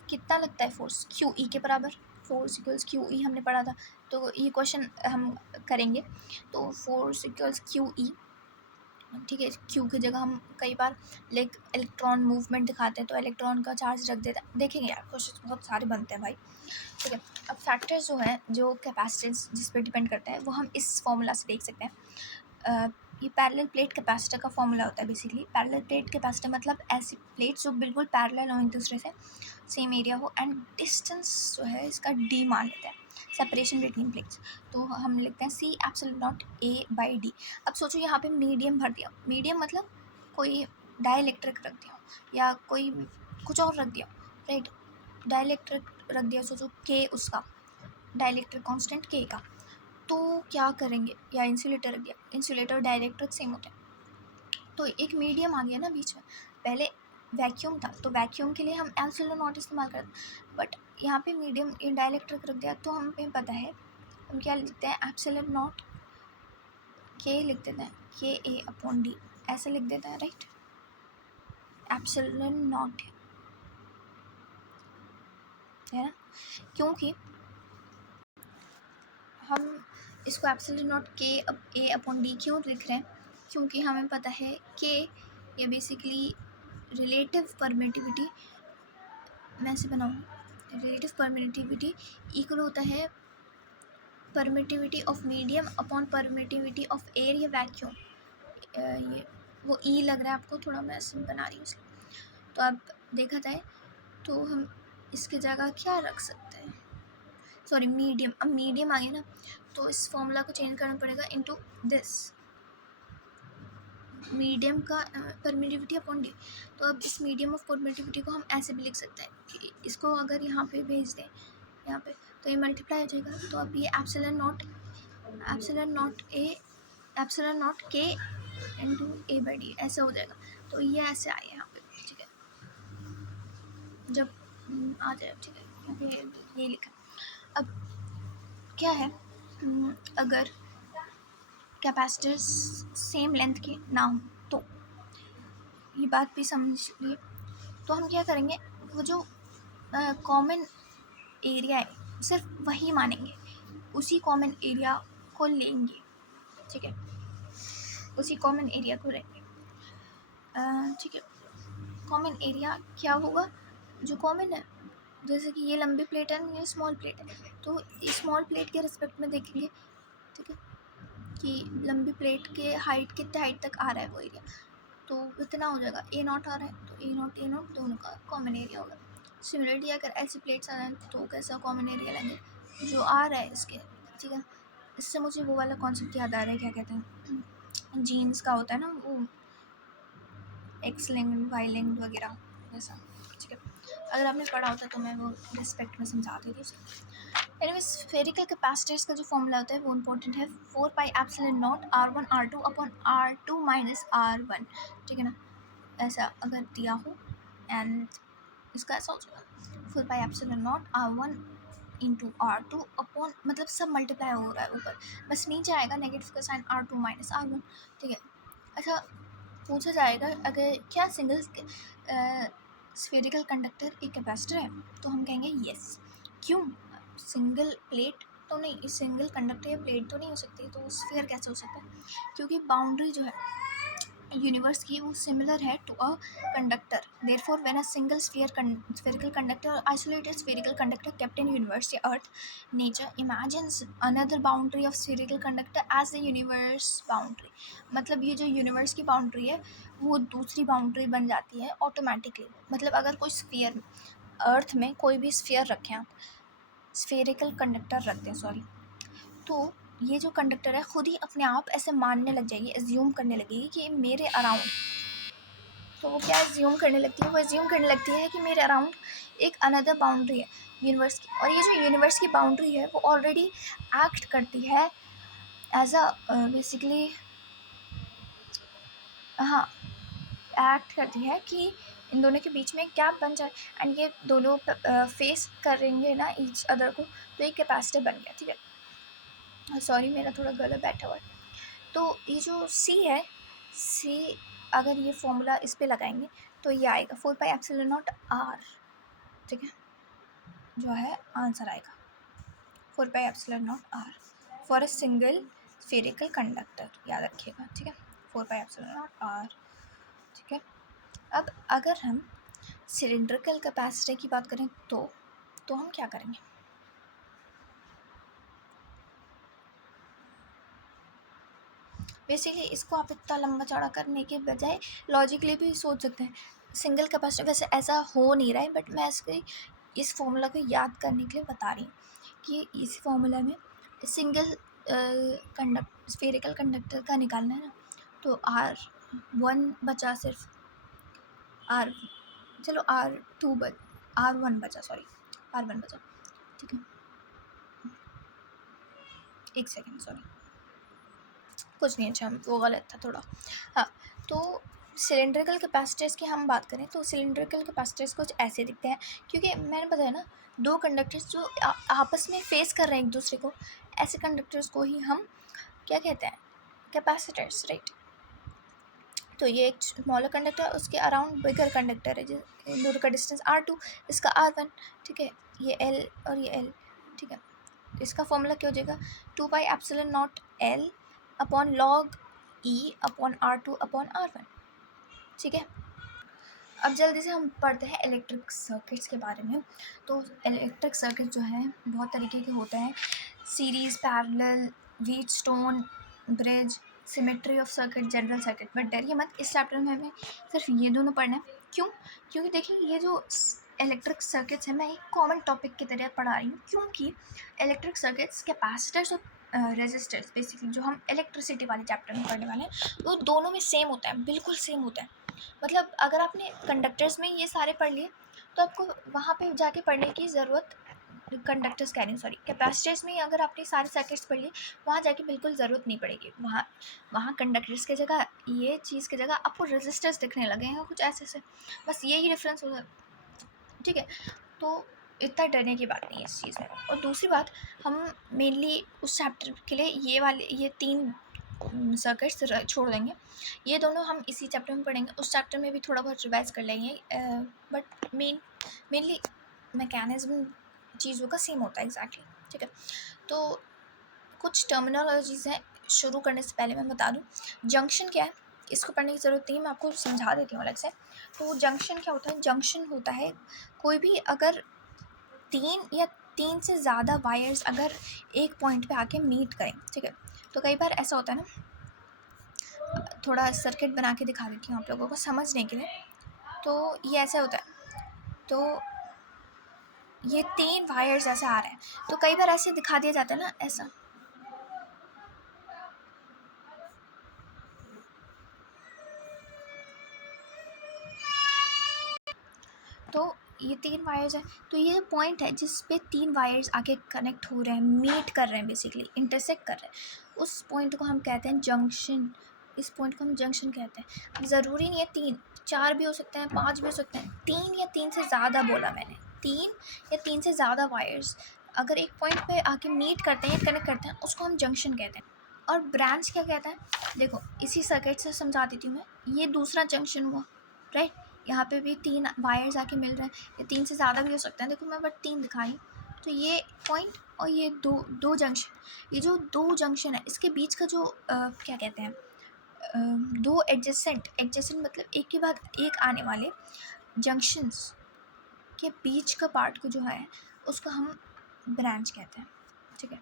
कितना लगता है फोर्स? QE के बराबर। फोर्स इक्वल्स QE हमने पढ़ा था, तो ये क्वेश्चन हम करेंगे। तो फोर्स इक्वल्स QE, ठीक है। क्यू की जगह हम कई बार लाइक इलेक्ट्रॉन मूवमेंट दिखाते हैं तो इलेक्ट्रॉन का चार्ज रख देता है। देखेंगे यार, क्वेश्चन बहुत सारे बनते हैं भाई, ठीक है। अब फैक्टर्स जो हैं, जो कैपेसिटेंस जिस पे डिपेंड करता है, वो हम इस फॉर्मूला से देख सकते हैं। ये पैरेलल प्लेट कैपेसिटर का फॉर्मूला होता है बेसिकली। पैरेलल प्लेट कैपेसिटर मतलब ऐसी प्लेट जो बिल्कुल पैरेलल हो एक दूसरे से, सेम एरिया हो, एंड डिस्टेंस जो है इसका डी मान लेते हैं, सेपरेशन बिटवीन प्लेट्स। तो हम लिखते हैं C एप्सिलॉन नॉट A/D। अब सोचो यहाँ पे मीडियम भर दिया। मीडियम मतलब कोई डाइलेक्ट्रिक रख दिया या कोई कुछ और रख दिया, राइट। डाइलेक्ट्रिक रख दिया, सोचो K उसका डाइलेक्ट्रिक कांस्टेंट K का, तो क्या करेंगे? या इंसुलेटर रख दिया, इंसुलेटर और डाइलेक्ट्रिक सेम होते हैं, तो एक मीडियम आ गया ना बीच में। पहले वैक्यूम था तो वैक्यूम के लिए हम एप्सिलॉन नॉट इस्तेमाल करते, बट यहाँ पे मीडियम डाइलेक्ट्रिक रख दिया तो हमें पता है हम क्या लिखते हैं, एप्सिलॉन नॉट K लिख देते हैं, KA/D ऐसे लिख देते हैं, राइट। एप्सिलॉन नॉट है ना, क्योंकि हम इसको एप्सिलॉन नॉट KA/D क्यों लिख रहे हैं? क्योंकि हमें पता है K ये बेसिकली रिलेटिव परमिटिविटी, मैं ऐसे बनाऊँ, रिलेटिव परमिटिविटी इक्वल होता है permittivity of medium upon permittivity of air या वैक्यूम। ये वो ई लग रहा है आपको थोड़ा, मैं ऐसे बना रही हूँ इसलिए। तो अब देखा जाए तो हम इसकी जगह क्या रख सकते हैं, सॉरी मीडियम। अब मीडियम आ गया ना, तो इस फॉर्मूला को चेंज करना पड़ेगा इनटू दिस, मीडियम का परमिटिविटी अपॉन डी। तो अब इस मीडियम ऑफ परमिटिविटी को हम ऐसे भी लिख सकते हैं कि इसको अगर यहाँ पे भेज दें यहाँ पे, तो ये मल्टीप्लाई हो जाएगा। तो अब ये epsilon not K into A/D ऐसे हो जाएगा। तो ये ऐसे आए यहाँ पे, ठीक है, जब आ जाए, ठीक है, यहाँ पे ये लिखा। अब क्या है, अगर कैपेसिटर्स सेम लेंथ के ना हो तो ये बात भी समझ लिए, तो हम क्या करेंगे, वो जो कॉमन एरिया है सिर्फ वही मानेंगे, उसी कॉमन एरिया को लेंगे, ठीक है, उसी कॉमन एरिया को लेंगे, ठीक है। कॉमन एरिया क्या होगा? जो कॉमन है, जैसे कि ये लंबी प्लेट है, ये स्मॉल प्लेट है, तो स्मॉल प्लेट के रिस्पेक्ट में देखेंगे, ठीक है, कि लंबी प्लेट के हाइट कितने हाइट तक आ रहा है वो एरिया, तो इतना हो जाएगा। A0 आ रहा है तो A0 दोनों का कॉमन एरिया होगा, सिमिलरली अगर ऐसी प्लेट्स आ जाए तो कैसा कॉमन एरिया लेंगे जो आ रहा है इसके, ठीक है। इससे मुझे वो वाला कॉन्सेप्ट याद आ रहा है, क्या कहते हैं, जीन्स का होता है ना वो, एक्स लिंक्ड वाई लिंक्ड वगैरह वैसा, ठीक है। अगर आपने पढ़ा होता तो मैं वो रिस्पेक्ट में समझा देती उसको। एनीवेज स्फेरिकल कैपेसिटर्स का जो फॉर्मूला होता है वो इंपॉर्टेंट है, 4πε0 R1 R2 upon R2 minus R1, ठीक है ना। ऐसा अगर दिया हो एंड इसका ऐसा हो जाएगा 4πε0 R1 इंटू R2 अपॉन, मतलब सब मल्टीप्लाई हो रहा है ऊपर, बस नीचे आएगा नेगेटिव का साइन R2 माइनस R1, ठीक है। अच्छा पूछा जाएगा अगर क्या सिंगल स्फेरिकल कंडक्टर एक कैपेसिटर है, तो हम कहेंगे यस। क्यों? सिंगल प्लेट तो नहीं, सिंगल कंडक्टर या प्लेट तो नहीं हो सकती, तो स्फीयर कैसे हो सकता है? क्योंकि बाउंड्री जो है यूनिवर्स की वो सिमिलर है to a conductor, therefore when a single spherical conductor isolated spherical conductor kept in universe या earth, nature imagines another boundary of spherical conductor as the universe boundary. मतलब ये जो यूनिवर्स की बाउंड्री है वो दूसरी बाउंड्री बन जाती है ऑटोमेटिकली। मतलब अगर कोई स्फीयर, अर्थ में कोई भी स्फीयर रखें आप, स्फेरिकल कंडक्टर रखते हैं सॉरी, तो ये जो कंडक्टर है खुद ही अपने आप ऐसे मानने लग जाएगी, एज्यूम करने लगेगी कि मेरे अराउंड, तो वो क्या एज्यूम करने लगती है, वो एज्यूम करने लगती है कि मेरे अराउंड एक अनदर बाउंड्री है यूनिवर्स की, और ये जो यूनिवर्स की बाउंड्री है वो ऑलरेडी एक्ट करती है एज अ बेसिकली, हाँ एक्ट करती है कि इन दोनों के बीच में गैप बन जाए, एंड ये दोनों फेस करेंगे ना ईच अदर को, तो एक कैपेसिटर बन गया, ठीक है। सॉरी मेरा थोड़ा गला बैठा हुआ है। तो ये जो सी है, सी अगर ये फॉर्मूला इस पे लगाएंगे तो ये आएगा 4πε0 R, ठीक है, जो है आंसर आएगा 4πε0 R for a single spherical conductor, याद रखिएगा, ठीक है, 4πε0 R, ठीक है। अब अगर हम सिलिंड्रिकल कैपेसिटर की बात करें तो हम क्या करेंगे? बेसिकली इसको आप इतना लंबा चौड़ा करने के बजाय लॉजिकली भी सोच सकते हैं। सिंगल कैपेसिटर वैसे ऐसा हो नहीं रहा है, बट मैं इस फॉर्मूला को याद करने के लिए बता रही हूँ कि इस फॉर्मूला में सिंगल स्फेरिकल कंडक्टर का निकालना है ना, तो R1 बचा, सिर्फ R, चलो R1 बचा, सॉरी R1 बचा, ठीक है, एक सेकेंड सॉरी, कुछ नहीं, अच्छा वो गलत था थोड़ा, हाँ। तो सिलिंड्रिकल कैपेसिटर्स की हम बात करें तो सिलिंड्रिकल कैपेसिटर्स कुछ ऐसे दिखते हैं, क्योंकि मैंने बताया ना दो कंडक्टर्स जो आपस में फेस कर रहे हैं एक दूसरे को, ऐसे कंडक्टर्स को ही हम क्या कहते हैं? Capacitors, right. तो ये एक स्मॉलर कंडक्टर है, उसके अराउंड बिगर कंडक्टर है, इन दोनों का डिस्टेंस R2, इसका R1, ठीक है, ये L और ये L, ठीक है। इसका फॉर्मूला क्या हो जाएगा? 2πε0 L upon log E upon R2 upon R1, ठीक है। अब जल्दी से हम पढ़ते हैं इलेक्ट्रिक सर्किट्स के बारे में। तो इलेक्ट्रिक सर्किट जो है बहुत तरीके के होते हैं, series, parallel, Wheatstone bridge, symmetry of circuit, general circuit. But डरिए मत, इस चैप्टर में हमें सिर्फ ये दोनों पढ़ना है। क्यों? क्योंकि देखिए ये जो इलेक्ट्रिक सर्किट्स है मैं एक कॉमन टॉपिक की तरह पढ़ा रही हूँ, क्योंकि इलेक्ट्रिक सर्किट्स कैपेसिटर्स और रेजिस्टर्स बेसिकली जो हम इलेक्ट्रिसिटी वाले चैप्टर में पढ़ने वाले हैं वो दोनों में सेम होता है, बिल्कुल सेम होता है। मतलब अगर आपने कंडक्टर्स में ये सारे पढ़ लिए तो आपको वहाँ पे जाके पढ़ने की ज़रूरत, कंडक्टर्स कह रही हूँ सॉरी, कैपेसिटर्स में अगर आपने सारे सर्किट्स पढ़ लिए वहाँ जाके बिल्कुल ज़रूरत नहीं पड़ेगी। वहाँ कंडक्टर्स की जगह, ये चीज़ की जगह आपको रेजिस्टर्स दिखने लगेंगे कुछ ऐसे, बस यही डिफरेंस होगा, ठीक है। तो इतना डरने की बात नहीं है इस चीज़ में। और दूसरी बात, हम मेनली उस चैप्टर के लिए ये 3 सर्किट्स छोड़ देंगे, ये दोनों हम इसी चैप्टर में पढ़ेंगे, उस चैप्टर में भी थोड़ा बहुत रिवाइज कर लेंगे, बट मेनली मैकेनिज्म चीज़ों का सेम होता है एग्जैक्टली, ठीक है। तो कुछ टर्मिनोलॉजीज़ हैं, शुरू करने से पहले मैं बता दूं जंक्शन क्या है, इसको पढ़ने की ज़रूरत नहीं है, मैं आपको समझा देती हूँ अलग से। तो जंक्शन क्या होता है? जंक्शन होता है कोई भी अगर 3 से ज़्यादा वायर्स अगर एक पॉइंट पे आके मीट करें, ठीक है। तो कई बार ऐसा होता है ना, थोड़ा सर्किट बना के दिखा देती हूँ आप लोगों को समझने के लिए। तो ये ऐसा होता है, तो ये 3 वायर्स ऐसे आ रहे हैं, तो कई बार ऐसे दिखा दिया जाता है ना, ऐसा। तो ये 3 वायर्स हैं, तो ये जो पॉइंट है जिस पे 3 वायर्स आके कनेक्ट हो रहे हैं, मीट कर रहे हैं, बेसिकली इंटरसेक्ट कर रहे हैं, उस पॉइंट को हम कहते हैं जंक्शन। इस पॉइंट को हम जंक्शन कहते हैं। ज़रूरी नहीं है 3, 4 भी हो सकते हैं, 5 भी हो सकते हैं। 3 या 3 से ज़्यादा बोला मैंने, 3 या 3 से ज़्यादा वायर्स अगर एक पॉइंट पे आके मीट करते हैं या कनेक्ट करते हैं, उसको हम जंक्शन कहते हैं। और ब्रांच क्या कहता है, देखो इसी सर्किट से समझा देती हूँ मैं। ये दूसरा जंक्शन हुआ, राइट। यहाँ पे भी 3 वायर्स आके मिल रहे हैं, ये 3 से ज़्यादा भी हो सकते हैं, देखो मैं बट 3 दिखाई। तो ये पॉइंट और ये दो जंक्शन, ये जो 2 जंक्शन है, इसके बीच का जो क्या कहते हैं, 2 एडजेसेंट मतलब एक के बाद एक आने वाले जंक्शंस के बीच का पार्ट को जो है, उसको हम ब्रांच कहते हैं। ठीक है,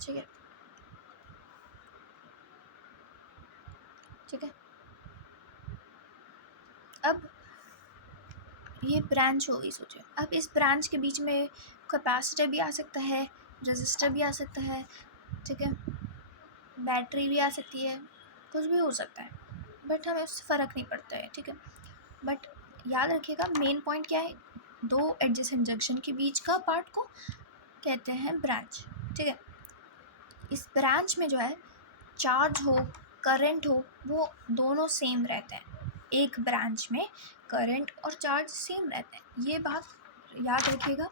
ठीक है, ठीक है। अब ये ब्रांच हो गई, सोचिए। अब इस ब्रांच के बीच में कैपेसिटर भी आ सकता है, रजिस्टर भी आ सकता है, ठीक है, बैटरी भी आ सकती है, कुछ भी हो सकता है, बट हमें उससे फ़र्क नहीं पड़ता है, ठीक है। बट याद रखिएगा मेन पॉइंट क्या है, 2 एडजेसेंट जंक्शन के बीच का पार्ट को कहते हैं ब्रांच, ठीक है। इस ब्रांच में जो है चार्ज हो, करंट हो, वो दोनों सेम रहते हैं। एक ब्रांच में करंट और चार्ज सेम रहते हैं, ये बात याद रखिएगा।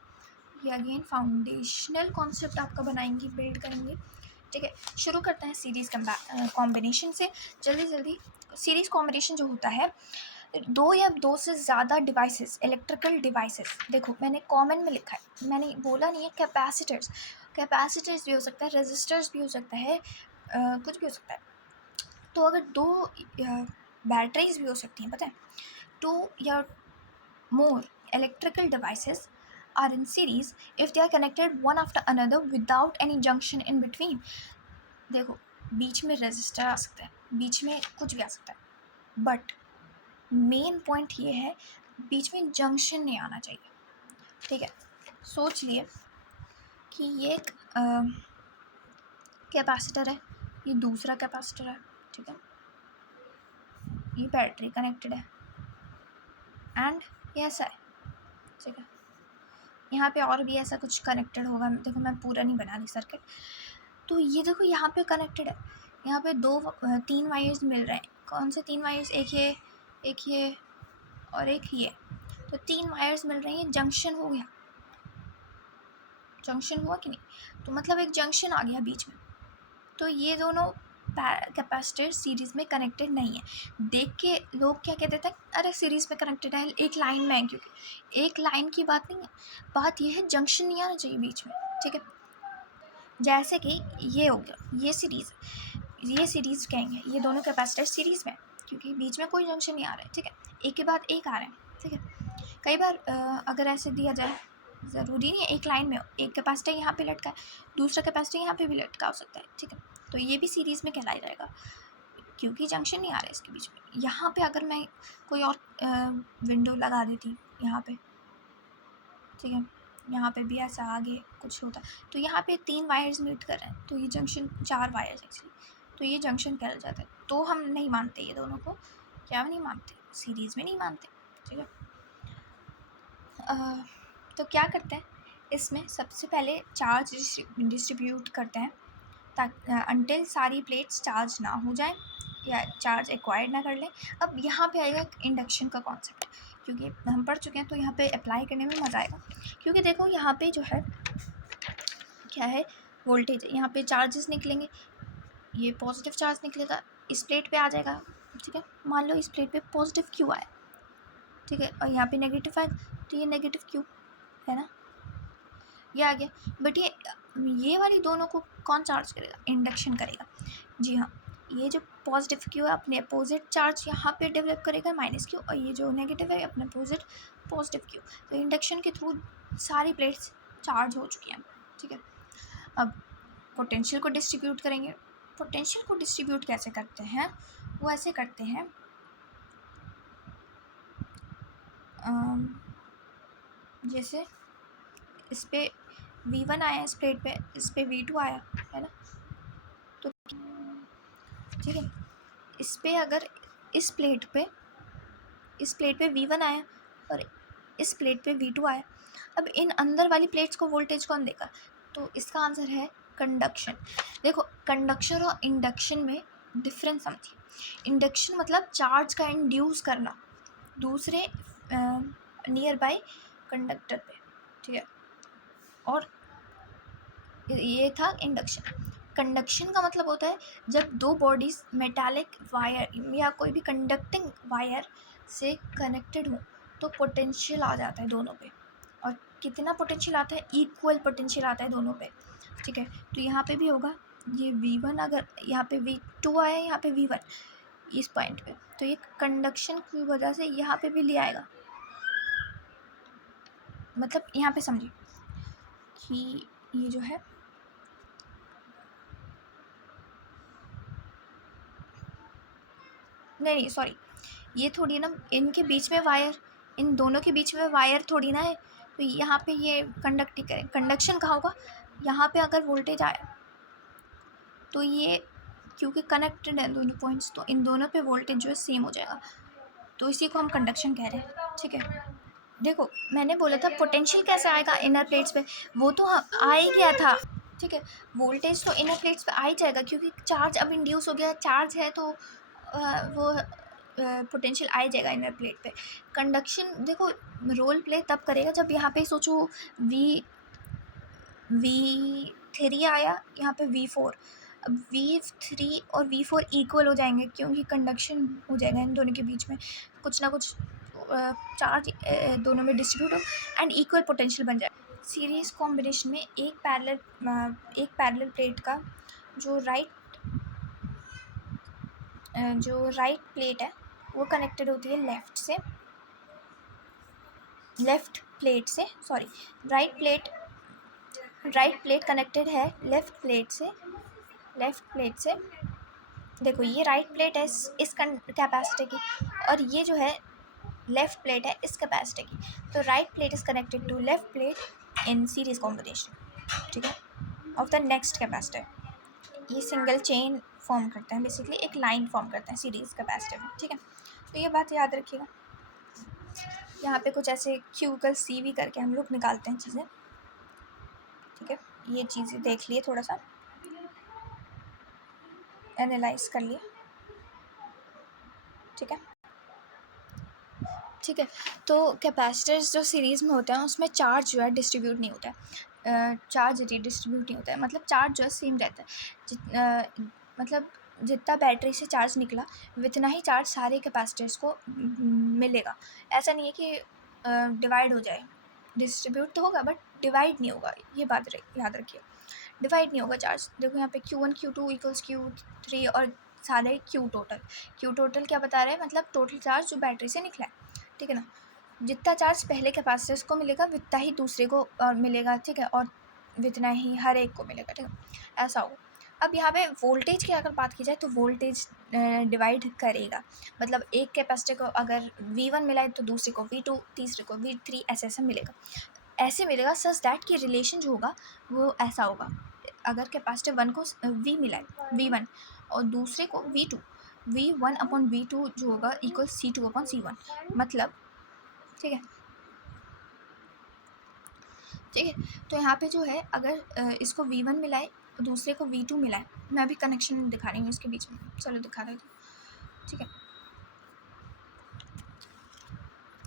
ये अगेन फाउंडेशनल कॉन्सेप्ट आपका बनाएंगे, बिल्ड करेंगे, ठीक है। शुरू करते हैं सीरीज़ कॉम्बिनेशन से, जल्दी जल्दी। सीरीज़ कॉम्बिनेशन जो होता है, 2 या 2 से ज़्यादा डिवाइसेस, इलेक्ट्रिकल डिवाइसेस, देखो मैंने कॉमन में लिखा है, मैंने बोला नहीं है कैपेसिटर्स। कैपेसिटर्स भी हो सकता है, रेजिस्टर्स भी हो सकता है, कुछ भी हो सकता है। तो अगर 2 बैटरीज भी हो सकती हैं, पता है। 2 या more electrical devices are in series if they are connected one after another without any junction in between। देखो बीच में रेजिस्टर आ सकता है, बीच में कुछ भी आ सकता है, बट मेन पॉइंट ये है बीच में जंक्शन नहीं आना चाहिए, ठीक है। सोच लिए कि ये एक कैपेसिटर है, ये दूसरा कैपेसिटर है, ठीक है, ये बैटरी कनेक्टेड है, एंड ये ऐसा है, ठीक है। यहाँ पे और भी ऐसा कुछ कनेक्टेड होगा, देखो मैं पूरा नहीं बना रही सर्किट। तो ये देखो यहाँ पे कनेक्टेड है, यहाँ पे 3 वायर्स मिल रहे हैं। कौन से 3 वायर्स, एक ये और एक ये। तो 3 वायर्स मिल रहे हैं, ये जंक्शन हो गया, जंक्शन हुआ कि नहीं, तो मतलब एक जंक्शन आ गया बीच में। तो ये दोनों कैपेसिटर सीरीज़ में कनेक्टेड नहीं है। देख के लोग क्या कहते थे, अरे सीरीज़ में कनेक्टेड है, एक लाइन में है, क्योंकि एक लाइन की बात नहीं है, बात यह है जंक्शन नहीं आना चाहिए बीच में, ठीक है। जैसे कि ये हो गया, ये सीरीज़ कहेंगे, ये दोनों कैपेसिटर सीरीज़ में, क्योंकि बीच में कोई जंक्शन नहीं आ रहा है, ठीक है, एक के बाद एक आ रहे हैं, ठीक है। कई बार अगर ऐसे दिया जाए, ज़रूरी नहीं है एक लाइन में हो, एक कैपेसिटर यहाँ पे लटका है, दूसरा कैपेसिटर यहाँ पे भी लटका हो सकता है, ठीक है, तो ये भी सीरीज़ में कहलाया जाएगा, क्योंकि जंक्शन नहीं आ रहा है इसके बीच में। यहाँ पे अगर मैं कोई और विंडो लगा देती यहाँ पे, ठीक है, यहाँ पे भी ऐसा आगे कुछ होता, तो यहाँ पे 3 वायर्स मीट कर रहे हैं, तो ये जंक्शन 4 वायर्स एक्चुअली, तो ये जंक्शन कहला जाता है। तो हम नहीं मानते ये दोनों को, क्या नहीं मानते, सीरीज़ में नहीं मानते, ठीक है। तो क्या करते हैं इसमें, सबसे पहले चार्ज डिस्ट्रीब्यूट करते हैं ताकि अनटिल सारी प्लेट्स चार्ज ना हो जाए या चार्ज एक्वायर्ड ना कर लें। अब यहाँ पे आएगा इंडक्शन का कॉन्सेप्ट, क्योंकि हम पढ़ चुके हैं तो यहाँ पे अप्लाई करने में मज़ा आएगा। क्योंकि देखो यहाँ पे जो है क्या है, वोल्टेज है, यहाँ पे चार्जेस निकलेंगे, ये पॉजिटिव चार्ज निकलेगा, इस प्लेट पे आ जाएगा, ठीक है। मान लो इस प्लेट पे पॉजिटिव क्यू आया, ठीक है, और यहाँ पे नेगेटिव आया, तो ये नेगेटिव क्यू है ना, ये आ गया। बट ये वाली दोनों को कौन चार्ज करेगा, इंडक्शन करेगा, जी हाँ। ये जो पॉजिटिव क्यू है अपने अपोजिट चार्ज यहाँ पे डेवलप करेगा माइनस क्यू, और ये जो नेगेटिव है अपने अपोजिट पॉजिटिव क्यू। तो इंडक्शन के थ्रू सारी प्लेट्स चार्ज हो चुकी हैं, ठीक है। अब पोटेंशियल को डिस्ट्रीब्यूट करेंगे। पोटेंशियल को डिस्ट्रीब्यूट कैसे करते हैं, वो ऐसे करते हैं, जैसे इस पे V1 आया, इस प्लेट पे इस पे V2 आया है ना, तो ठीक है, इस पे अगर इस प्लेट पे V1 आया और इस प्लेट पे V2 आया, अब इन अंदर वाली प्लेट्स को वोल्टेज कौन देगा? तो इसका आंसर है कंडक्शन। देखो, कंडक्शन और इंडक्शन में डिफरेंस समझिए। इंडक्शन मतलब चार्ज का इंड्यूस करना दूसरे नियर बाय कंडक्टर पे, ठीक है, और ये था इंडक्शन। कंडक्शन का मतलब होता है जब दो बॉडीज मेटालिक वायर या कोई भी कंडक्टिंग वायर से कनेक्टेड हो तो पोटेंशियल आ जाता है दोनों पे, और कितना पोटेंशियल आता है? इक्वल पोटेंशियल आता है दोनों पे, ठीक है। तो यहाँ पे भी होगा, ये V1 अगर यहाँ पे V2 आया, यहाँ पे V1 इस पॉइंट पे, तो ये कंडक्शन की वजह से यहाँ पे भी ले आएगा। मतलब यहाँ पे समझिए कि ये जो है नहीं सॉरी, ये थोड़ी ना इनके बीच में वायर, इन दोनों के बीच में वायर थोड़ी ना है, तो यहाँ पे ये कंडक्ट ही करे। कंडक्शन कहाँ होगा? यहाँ पे अगर वोल्टेज आया तो ये क्योंकि कनेक्टेड है दोनों पॉइंट्स, तो इन दोनों पे वोल्टेज जो है सेम हो जाएगा, तो इसी को हम कंडक्शन कह रहे हैं, ठीक है। देखो, मैंने बोला था पोटेंशियल कैसे आएगा इनर प्लेट्स पे, वो तो आ ही गया था, ठीक है। वोल्टेज तो इनर प्लेट्स पे आ ही जाएगा क्योंकि चार्ज अब इंड्यूस हो गया, चार्ज है तो वो पोटेंशियल आ ही जाएगा इनर प्लेट पे। कंडक्शन देखो रोल प्ले तब करेगा जब यहाँ पे सोचो V3 आया, यहाँ पे V4, अब V3 और V4 इक्वल हो जाएंगे क्योंकि कंडक्शन हो जाएगा इन दोनों के बीच में, कुछ ना कुछ चार्ज दोनों में डिस्ट्रीब्यूट हो एंड इक्वल पोटेंशियल बन जाए। सीरीज कॉम्बिनेशन में एक पैरेलल प्लेट का जो राइट प्लेट है वो कनेक्टेड होती है लेफ्ट प्लेट कनेक्टेड है लेफ्ट प्लेट से। देखो, ये राइट प्लेट है इस कैपेसिटी की, और ये जो है लेफ्ट प्लेट है इस कैपेसिटी की, तो right plate is connected to left plate in series combination, ठीक है, ऑफ द नेक्स्ट कैपेसिटर। ये सिंगल चेन फॉर्म करते हैं, बेसिकली एक लाइन फॉर्म करते हैं सीरीज कैपेसिटर में, ठीक है। तो ये बात याद रखिएगा। यहाँ पे कुछ ऐसे Q=CV करके हम लोग निकालते हैं चीज़ें, ठीक है। ये चीज़ें देख लिए, थोड़ा सा एनालाइज कर लिए, ठीक है। तो कैपेसिटर्स जो सीरीज़ में होते हैं उसमें चार्ज जो है डिस्ट्रीब्यूट नहीं होता है, चार्ज डिस्ट्रीब्यूट नहीं होता है, मतलब चार्ज जो है सेम रहता है। मतलब जितना बैटरी से चार्ज निकला उतना ही चार्ज सारे कैपेसिटर्स को मिलेगा। ऐसा नहीं है कि डिवाइड हो जाए, डिस्ट्रीब्यूट तो होगा बट डिवाइड नहीं होगा, ये बात याद रखिए, डिवाइड नहीं होगा चार्ज। देखो यहाँ पे Q1 Q2 = Q3 और सारे Q टोटल क्या बता रहे हैं? मतलब टोटल चार्ज जो बैटरी से निकला है, ठीक है ना। जितना चार्ज पहले कैपेसिटर्स को मिलेगा उतना ही दूसरे को मिलेगा, ठीक है, और उतना ही हर एक को मिलेगा, ठीक है, ऐसा होगा। अब यहाँ पे वोल्टेज की अगर बात की जाए तो वोल्टेज डिवाइड करेगा, मतलब एक कैपेसिटर को अगर V1 मिला है तो दूसरे को V2, तीसरे को V3, ऐसे ऐसे मिलेगा सच दैट कि रिलेशन जो होगा वो ऐसा होगा। अगर कैपेसिटर 1 को V मिला है V1 और दूसरे को V2, V1/V2 जो होगा इक्वल C2/C1, मतलब, ठीक है। तो यहाँ पे जो है अगर इसको V1 मिला है दूसरे को V2 मिला है, मैं अभी कनेक्शन दिखा रही हूँ इसके बीच में, चलो दिखा देती हूँ, ठीक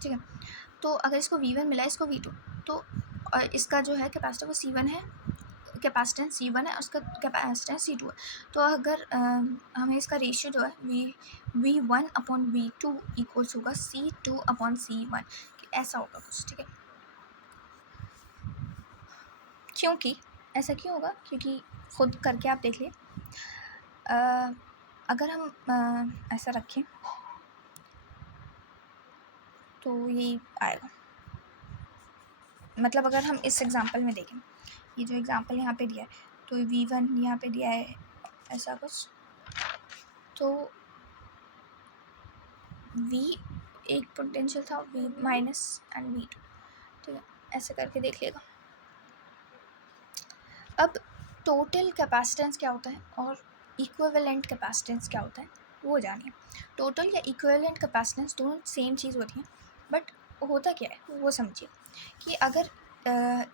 है। तो अगर इसको V1 मिला है, इसको V2, तो इसका जो है कैपेसिटर वो C1 है, कैपेसिटेंस C1 है, उसका कैपेसिटेंस C2 है। तो अगर हमें इसका रेशियो जो है V1/V2 इक्वल्स होगा C2/C1, ऐसा होगा कुछ, ठीक है। क्योंकि ऐसा क्यों होगा? क्योंकि खुद करके आप देख लिए, अगर हम ऐसा रखें तो यही आएगा। मतलब अगर हम इस एग्जांपल में देखें, ये जो एग्जांपल यहाँ पे दिया है, तो V1 यहाँ पे दिया है ऐसा कुछ, तो V एक पोटेंशियल था V- एंड V2, ठीक है। ऐसे करके देख लेगा। अब टोटल कैपेसिटेंस क्या होता है और इक्विवेलेंट कैपेसिटेंस क्या होता है वो जानिए। टोटल या इक्विवेलेंट कैपेसिटेंस दोनों सेम चीज़ होती है, बट होता क्या है वो समझिए कि अगर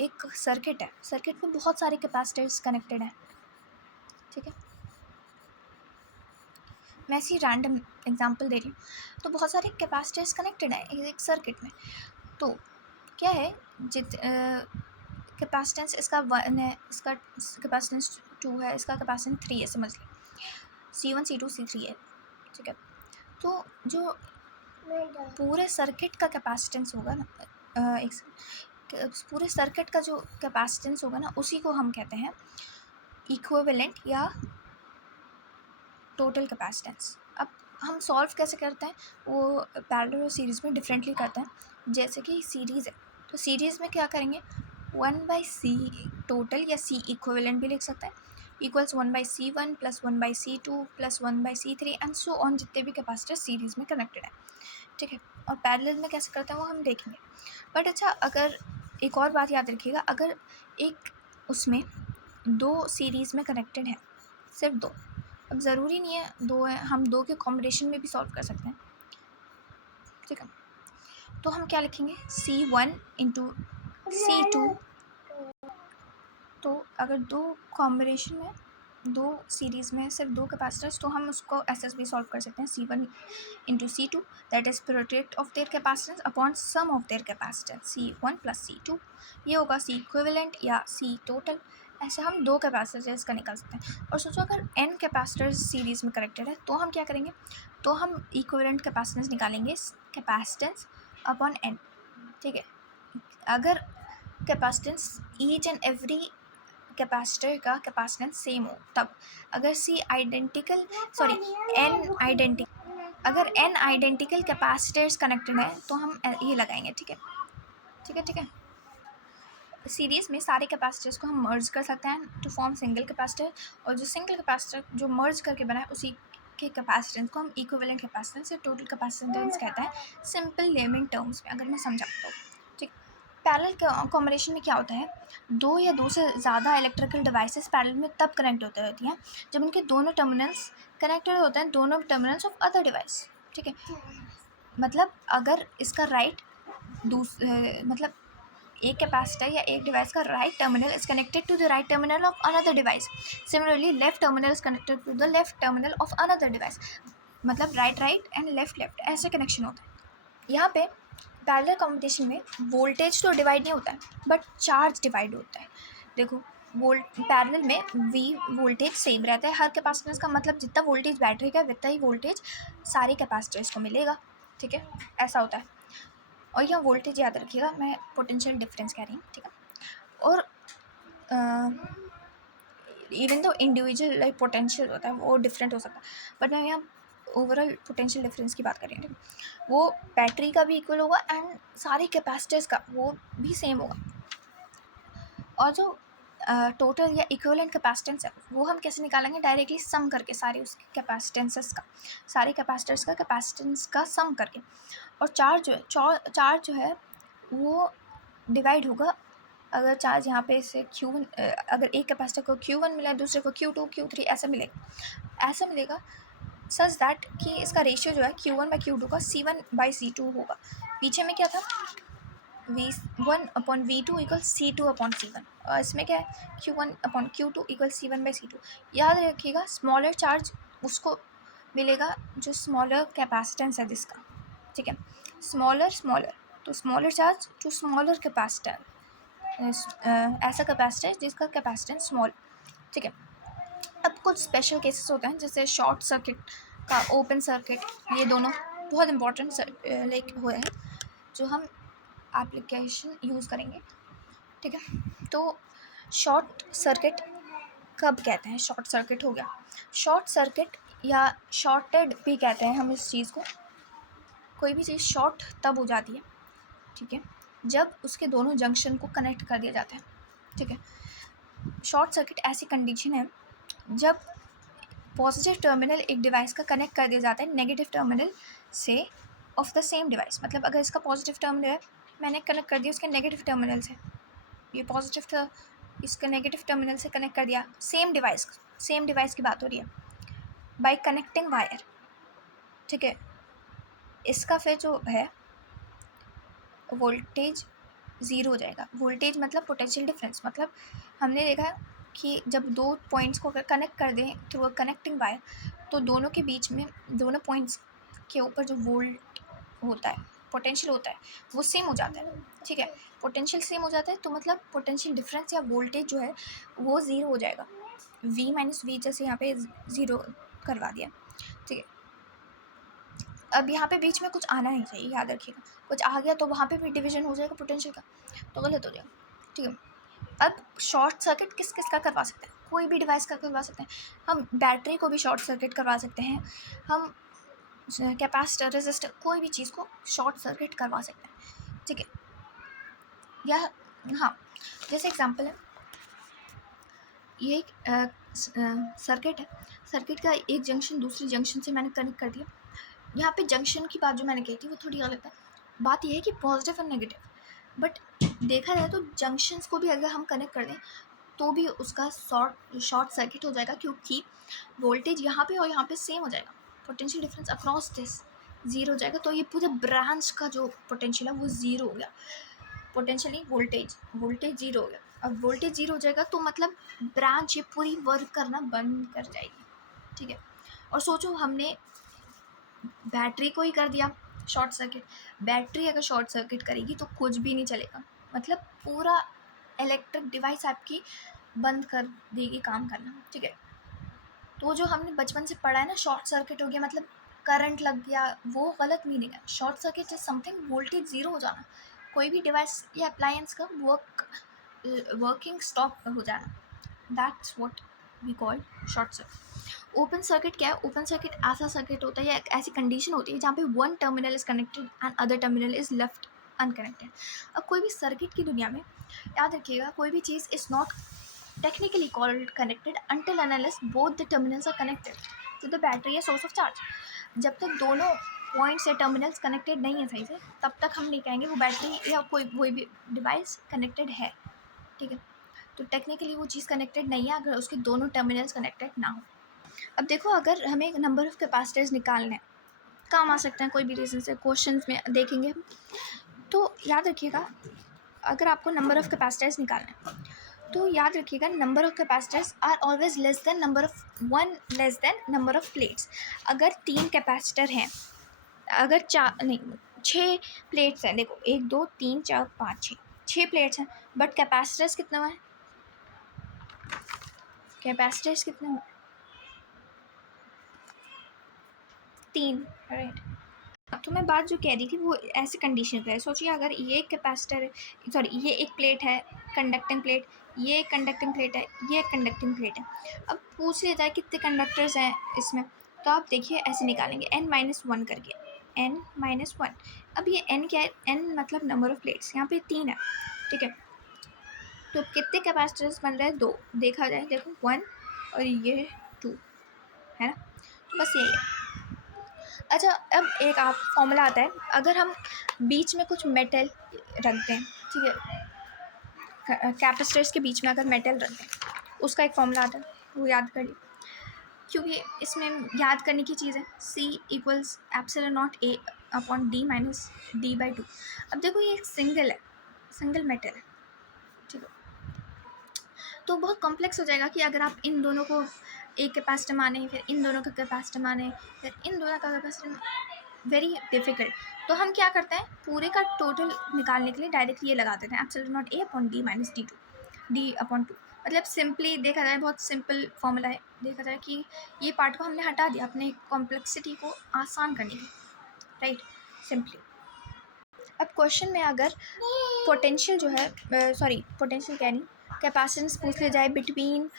एक सर्किट है, सर्किट में बहुत सारे कैपेसिटर्स कनेक्टेड हैं, ठीक है, मैं ऐसी रैंडम एग्जांपल दे रही हूँ। तो बहुत सारे कैपेसिटर्स कनेक्टेड हैं एक सर्किट में। तो क्या है, कैपेसिटेंस इसका 1 है, इसका कैपेसिटेंस 2 है, इसका कैपेसिटेंस 3 है, समझ लीजिए C1 C2 C3 है, ठीक है। तो जो पूरे सर्किट का कैपेसिटेंस होगा ना, पूरे सर्किट का जो कैपेसिटेंस होगा ना, उसी को हम कहते हैं इक्विवेलेंट या टोटल कैपेसिटेंस। अब हम सॉल्व कैसे करते हैं, वो पैरेलल और सीरीज़ में डिफरेंटली करते हैं। जैसे कि सीरीज़ है, तो सीरीज़ में क्या करेंगे, 1/C टोटल या C इक्विवेलेंट भी लिख सकते हैं, equals 1/C1 plus 1/C2 plus 1/C3 and so on, जितने भी कैपेसिटर सीरीज़ में कनेक्टेड है, ठीक है। और पैरेलल में कैसे करते हैं वो हम देखेंगे। बट अच्छा, अगर एक और बात याद रखिएगा, अगर एक उसमें 2 सीरीज़ में कनेक्टेड है, सिर्फ 2, अब ज़रूरी नहीं है 2 है, हम 2 के कॉम्बिनेशन में भी सॉल्व कर सकते हैं, ठीक है। तो हम क्या लिखेंगे, C1 इंटू C2। तो अगर 2 कॉम्बिनेशन में, 2 सीरीज़ में सिर्फ 2 कैपेसिटर्स, तो हम उसको ऐसे भी सॉल्व कर सकते हैं, C1 into C2 that is product of their capacitance upon sum of their capacitance C1 plus C2, ये होगा C इक्विवेलेंट या C टोटल। ऐसे हम 2 कैपेसिटर्स का निकाल सकते हैं। और सोचो अगर n कैपेसिटर्स सीरीज़ में कनेक्टेड है, तो हम क्या करेंगे, तो हम इक्विवेलेंट कैपेसिटेंस निकालेंगे, कैपेसिटेंस अपॉन n, ठीक है। अगर capacitance each and every capacitor का कैपेसिटेंस सेम हो तब, अगर अगर n आइडेंटिकल कैपेसिटर्स कनेक्टेड है तो हम ये लगाएंगे, ठीक है, ठीक है, ठीक है। सीरीज़ में सारे कैपेसिटर्स को हम मर्ज कर सकते हैं टू फॉर्म सिंगल कैपेसिटर, और जो सिंगल कैपेसिटर जो मर्ज करके बना है उसी के कैपेसिटेंस को हम इक्विवेलेंट कैपेसिटेंस या टोटल कैपेसिटेंस कहते हैं, सिंपल लेमन टर्म्स में अगर मैं समझाऊँ तो, ठीक। पैरेलल कॉम्बिनेशन में क्या होता है, 2 या 2 से ज़्यादा इलेक्ट्रिकल डिवाइसेस पैरेलल में तब कनेक्ट होते रहती हैं जब उनके दोनों टर्मिनल्स कनेक्टेड होते हैं दोनों टर्मिनल्स ऑफ अदर डिवाइस, ठीक है। मतलब अगर इसका मतलब एक कैपेसिटर या एक डिवाइस का right terminal is connected to the right terminal of another device, similarly left terminal is connected to the left terminal of another device, मतलब राइट एंड लेफ्ट ऐसे कनेक्शन होता है। यहाँ पे पैरेलल कॉम्बिनेशन में वोल्टेज तो divide नहीं होता है, बट चार्ज डिवाइड होता है। देखो, पैरेलल में V वोल्टेज सेम रहता है हर कैपेसिटेंस का, मतलब जितना वोल्टेज बैटरी का उतना ही वोल्टेज सारे कैपेसिटर्स को मिलेगा, ठीक है, ऐसा होता है। और यह वोल्टेज याद रखिएगा, मैं पोटेंशियल डिफरेंस कह रही हूँ, ठीक है। और इवन तो इंडिविजुअल लाइक पोटेंशियल होता है वो डिफरेंट हो सकता है, बट मैं यहाँ ओवरऑल पोटेंशियल डिफरेंस की बात कर रही हूँ, वो बैटरी का भी इक्वल होगा एंड सारे कैपेसिटर्स का वो भी सेम होगा। और जो टोटल या इक्विवेलेंट कैपेसिटेंस है वो हम कैसे निकालेंगे, डायरेक्टली सम करके सारे उसके कैपेसिटेंसेस का, सारे कैपेसिटर्स का कैपेसिटेंस का सम करके। और चार्ज जो है वो डिवाइड होगा, अगर चार्ज यहाँ पे से Q1, अगर एक कैपेसिटर को Q1 मिला है दूसरे को Q2 Q3 ऐसा मिलेगा सच दैट कि इसका रेशियो जो है Q1/Q2 का C1/C2 होगा। पीछे में क्या था, V1/V2 इक्वल C2/C1, और इसमें क्या है Q1/Q2 इक्वल C1/C2। याद रखिएगा स्मॉलर चार्ज उसको मिलेगा जो स्मॉलर कैपेसिटेंस है जिसका, ठीक है, स्मॉलर तो smaller charge to smaller capacitor, ऐसा कैपेसिटर जिसका कैपेसिटेंस स्मॉल, ठीक है। अब कुछ स्पेशल केसेस होते हैं जैसे शॉर्ट सर्किट का ओपन सर्किट, ये दोनों बहुत इंपॉर्टेंट लाइक हुए हैं जो हम एप्लीकेशन यूज़ करेंगे, ठीक है। तो शॉर्ट सर्किट कब कहते हैं, शॉर्ट सर्किट हो गया, शॉर्ट सर्किट या शॉर्टेड भी कहते हैं हम इस चीज़ को, कोई भी चीज़ शॉर्ट तब हो जाती है, ठीक है, जब उसके दोनों जंक्शन को कनेक्ट कर दिया जाता है, ठीक है। शॉर्ट सर्किट ऐसी कंडीशन है जब पॉजिटिव टर्मिनल एक डिवाइस का कनेक्ट कर दिया जाता है नेगेटिव टर्मिनल से ऑफ द सेम डिवाइस, मतलब अगर इसका पॉजिटिव टर्मिनल है मैंने कनेक्ट कर दिया उसके नेगेटिव टर्मिनल से, ये पॉजिटिव था, इसका नेगेटिव टर्मिनल से कनेक्ट कर दिया, सेम डिवाइस की बात हो रही है, बाय कनेक्टिंग वायर, ठीक है। इसका फिर जो है वोल्टेज ज़ीरो हो जाएगा। वोल्टेज मतलब पोटेंशियल डिफरेंस, मतलब हमने देखा कि जब दो पॉइंट्स को अगर कनेक्ट कर दें थ्रू अ कनेक्टिंग वायर, तो दोनों के बीच में, दोनों पॉइंट्स के ऊपर जो वोल्ट होता है, पोटेंशियल होता है, वो सेम हो जाता है, ठीक है। पोटेंशियल सेम हो जाता है तो मतलब पोटेंशियल डिफरेंस या वोल्टेज जो है वो ज़ीरो हो जाएगा। V माइनस वी जैसे यहाँ पे ज़ीरो करवा दिया, ठीक है। अब यहाँ पे बीच में कुछ आना नहीं चाहिए, याद रखिएगा, कुछ आ गया तो वहाँ पे भी डिवीजन हो जाएगा पोटेंशियल का, तो गलत हो जाएगा, ठीक है। अब शॉर्ट सर्किट किस किस का करवा सकते हैं, कोई भी डिवाइस का करवा सकते हैं। हम बैटरी को भी शॉर्ट सर्किट करवा सकते हैं, हम कैपेसिटर, रेजिस्टर, कोई भी चीज़ को शॉर्ट सर्किट करवा सकते हैं, ठीक है। या हाँ, जैसे एग्जांपल है, ये एक सर्किट है, सर्किट का एक जंक्शन दूसरी जंक्शन से मैंने कनेक्ट कर दिया। यहाँ पे जंक्शन की बात जो मैंने कही थी वो थोड़ी गलत है। बात यह है कि पॉजिटिव और नेगेटिव, बट देखा जाए तो जंक्शंस को भी अगर हम कनेक्ट कर दें तो भी उसका शॉर्ट सर्किट हो जाएगा, क्योंकि वोल्टेज यहाँ पे और यहाँ पे सेम हो जाएगा, potential difference across this zero हो जाएगा, तो ये पूरे ब्रांच का जो पोटेंशियल है वो ज़ीरो हो गया, पोटेंशियली वोल्टेज ज़ीरो हो गया। अब वोल्टेज ज़ीरो हो जाएगा तो मतलब ब्रांच ये पूरी वर्क करना बंद कर जाएगी, ठीक है। और सोचो हमने बैटरी को ही कर दिया शॉर्ट सर्किट, बैटरी अगर शॉर्ट सर्किट करेगी तो कुछ भी नहीं चलेगा, मतलब पूरा इलेक्ट्रिक डिवाइस आपकी बंद कर देगी काम करना, ठीक है। तो जो हमने बचपन से पढ़ा है ना, शॉर्ट सर्किट हो गया मतलब करंट लग गया, वो गलत मीनिंग है। Short circuit is something voltage zero हो जाना, कोई भी डिवाइस या अप्लायंस का वर्किंग स्टॉप हो जाना, that's what we call short circuit. Open circuit क्या है, ओपन सर्किट ऐसा सर्किट होता है या एक ऐसी कंडीशन होती है जहाँ पे one terminal is connected and other terminal is left unconnected. अब कोई भी सर्किट की दुनिया में याद रखिएगा, कोई भी चीज़ is not technically called connected until and unless both the terminals are connected to the battery या source of charge। जब तक दोनों पॉइंट्स या टर्मिनल्स कनेक्टेड नहीं है सही से, तब तक हम नहीं कहेंगे वो बैटरी या कोई भी डिवाइस कनेक्टेड है, ठीक है। तो टेक्निकली वो चीज़ कनेक्टेड नहीं है अगर उसके दोनों टर्मिनल्स कनेक्टेड ना हो। अब देखो, अगर हमें नंबर ऑफ़ कैपेसिटर्स निकालने काम आ सकते हैं कोई भी रीज़न से, क्वेश्चन में देखेंगे हम, तो याद रखिएगा अगर आपको नंबर ऑफ़ कैपेसिटर्स निकालना है तो याद रखिएगा number of capacitors are always less than number of plates. अगर 3 कैपेसिटर हैं, अगर 4 नहीं 6 प्लेट्स हैं, देखो 1 2 3 4 5 6 प्लेट्स हैं, बट कैपेसिटर्स कितने हुए, कैपेसिटर्स कितने हुए 3, राइट। तो मैं बात जो कह रही थी वो ऐसे कंडीशन पे है, सोचिए अगर ये एक कैपेसिटर है, सॉरी ये एक प्लेट है कंडक्टिंग प्लेट, ये एक कंडक्टिंग प्लेट है, ये एक कंडक्टिंग प्लेट है। अब पूछ लिया जाए कितने कंडक्टर्स हैं इसमें, तो आप देखिए ऐसे निकालेंगे n-1 करके, n-1। अब ये n क्या है, n मतलब नंबर ऑफ़ प्लेट्स, यहाँ पे 3 है, ठीक है। तो कितने कैपेसिटर्स बन रहे हैं, 2, देखा जाए देखो 1 और ये 2 है ना, तो बस यही है। अच्छा, अब एक आप फॉर्मूला आता है, अगर हम बीच में कुछ मेटल रख दें, ठीक है, कैपेसिटर्स के बीच में अगर मेटल रख दें, उसका एक फॉर्मूला आता है, वो याद करिए, क्योंकि इसमें याद करने की चीज़ है, C equals epsilon not A upon D minus D/2। अब देखो ये एक सिंगल मेटल है, ठीक है, तो बहुत कॉम्प्लेक्स हो जाएगा कि अगर आप इन दोनों को एक कैपेसिटर माने, फिर इन दोनों का कैपेसिटर माने, फिर इन दोनों का कैपेसिटर, वेरी डिफ़िकल्ट। तो हम क्या करते हैं, पूरे का टोटल निकालने के लिए डायरेक्ट ये लगा देते हैं epsilon not A upon D minus D/2। मतलब सिंपली देखा जाए बहुत सिंपल फॉर्मूला है, देखा जाए कि ये पार्ट को हमने हटा दिया अपने कॉम्प्लेक्सिटी को आसान करने के लिए, राइट, सिंपली। अब क्वेश्चन में अगर पोटेंशियल जो है, पोटेंशियल क्या नहीं, कैपेसिटेंस पूछ लिया जाए between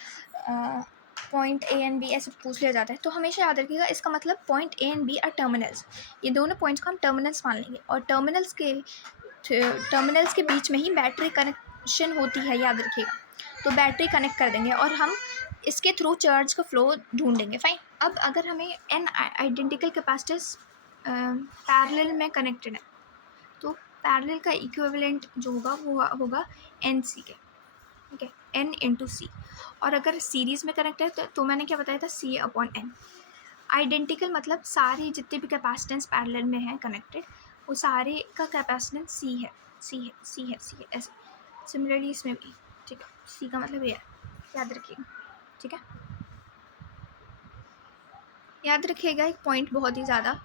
point A and B ऐसे पूछ लिया जाता है, तो हमेशा याद रखिएगा इसका मतलब point A and B are terminals, ये दोनों पॉइंट्स को हम टर्मिनल्स मान लेंगे, और टर्मिनल्स के बीच में ही बैटरी कनेक्शन होती है, याद रखिएगा। तो बैटरी कनेक्ट कर देंगे और हम इसके थ्रू चार्ज का फ्लो ढूंढेंगे, फाइन। अब अगर हमें n आइडेंटिकल कैपेसिटर्स पैरेलल में कनेक्टेड है, तो पैरेलल का इक्विवेलेंट जो होगा वो होगा एन सी के, ठीक है, एन इंटू सी। और अगर सीरीज़ में कनेक्ट है तो मैंने क्या बताया था, सी अपॉन एन। आइडेंटिकल मतलब सारे जितने भी कैपेसिटेंस पैरेलल में हैं कनेक्टेड, वो सारे का कैपेसिटेंस सी है, सी है, सी है, सी है, ऐसे। सिमिलरली इसमें भी, ठीक है, सी का मतलब ये है, याद रखिएगा, ठीक है। याद रखिएगा एक पॉइंट बहुत ही ज़्यादा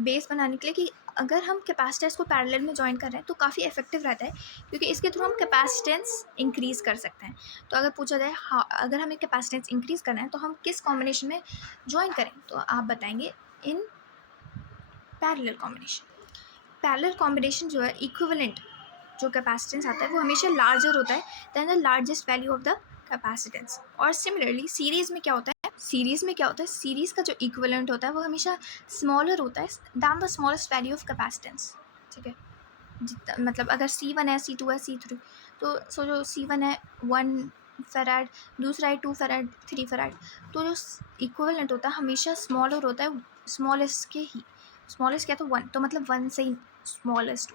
बेस बनाने के लिए कि अगर हम कैपेसिटर्स को पैरेलल में ज्वाइन कर रहे हैं तो काफ़ी इफेक्टिव रहता है, क्योंकि इसके थ्रू हम कैपेसिटेंस इंक्रीज़ कर सकते हैं। तो अगर पूछा जाए हाँ, अगर हमें कैपेसिटेंस इंक्रीज़ करना है तो हम किस कॉम्बिनेशन में ज्वाइन करें, तो आप बताएंगे in parallel combination. Parallel combination जो है इक्विवेलेंट जो कैपेसिटेंस आता है वो हमेशा लार्जर होता है than the largest value of the capacitance. और सिमिलरली सीरीज़ में क्या होता है, सीरीज़ का जो इक्विवेलेंट होता है वो हमेशा स्मॉलर होता है than the smallest value of capacitance, ठीक है। जितना मतलब अगर C1 है, C2 है, C3, तो सो जो C1 है 1 फैराड, दूसरा है 2 फैराड, 3 फैराड, तो जो इक्विवेलेंट होता है हमेशा स्मॉलर होता है स्मॉलेस्ट के ही। स्मॉलेस्ट क्या, तो 1, तो मतलब 1 से ही स्मॉलेस्ट,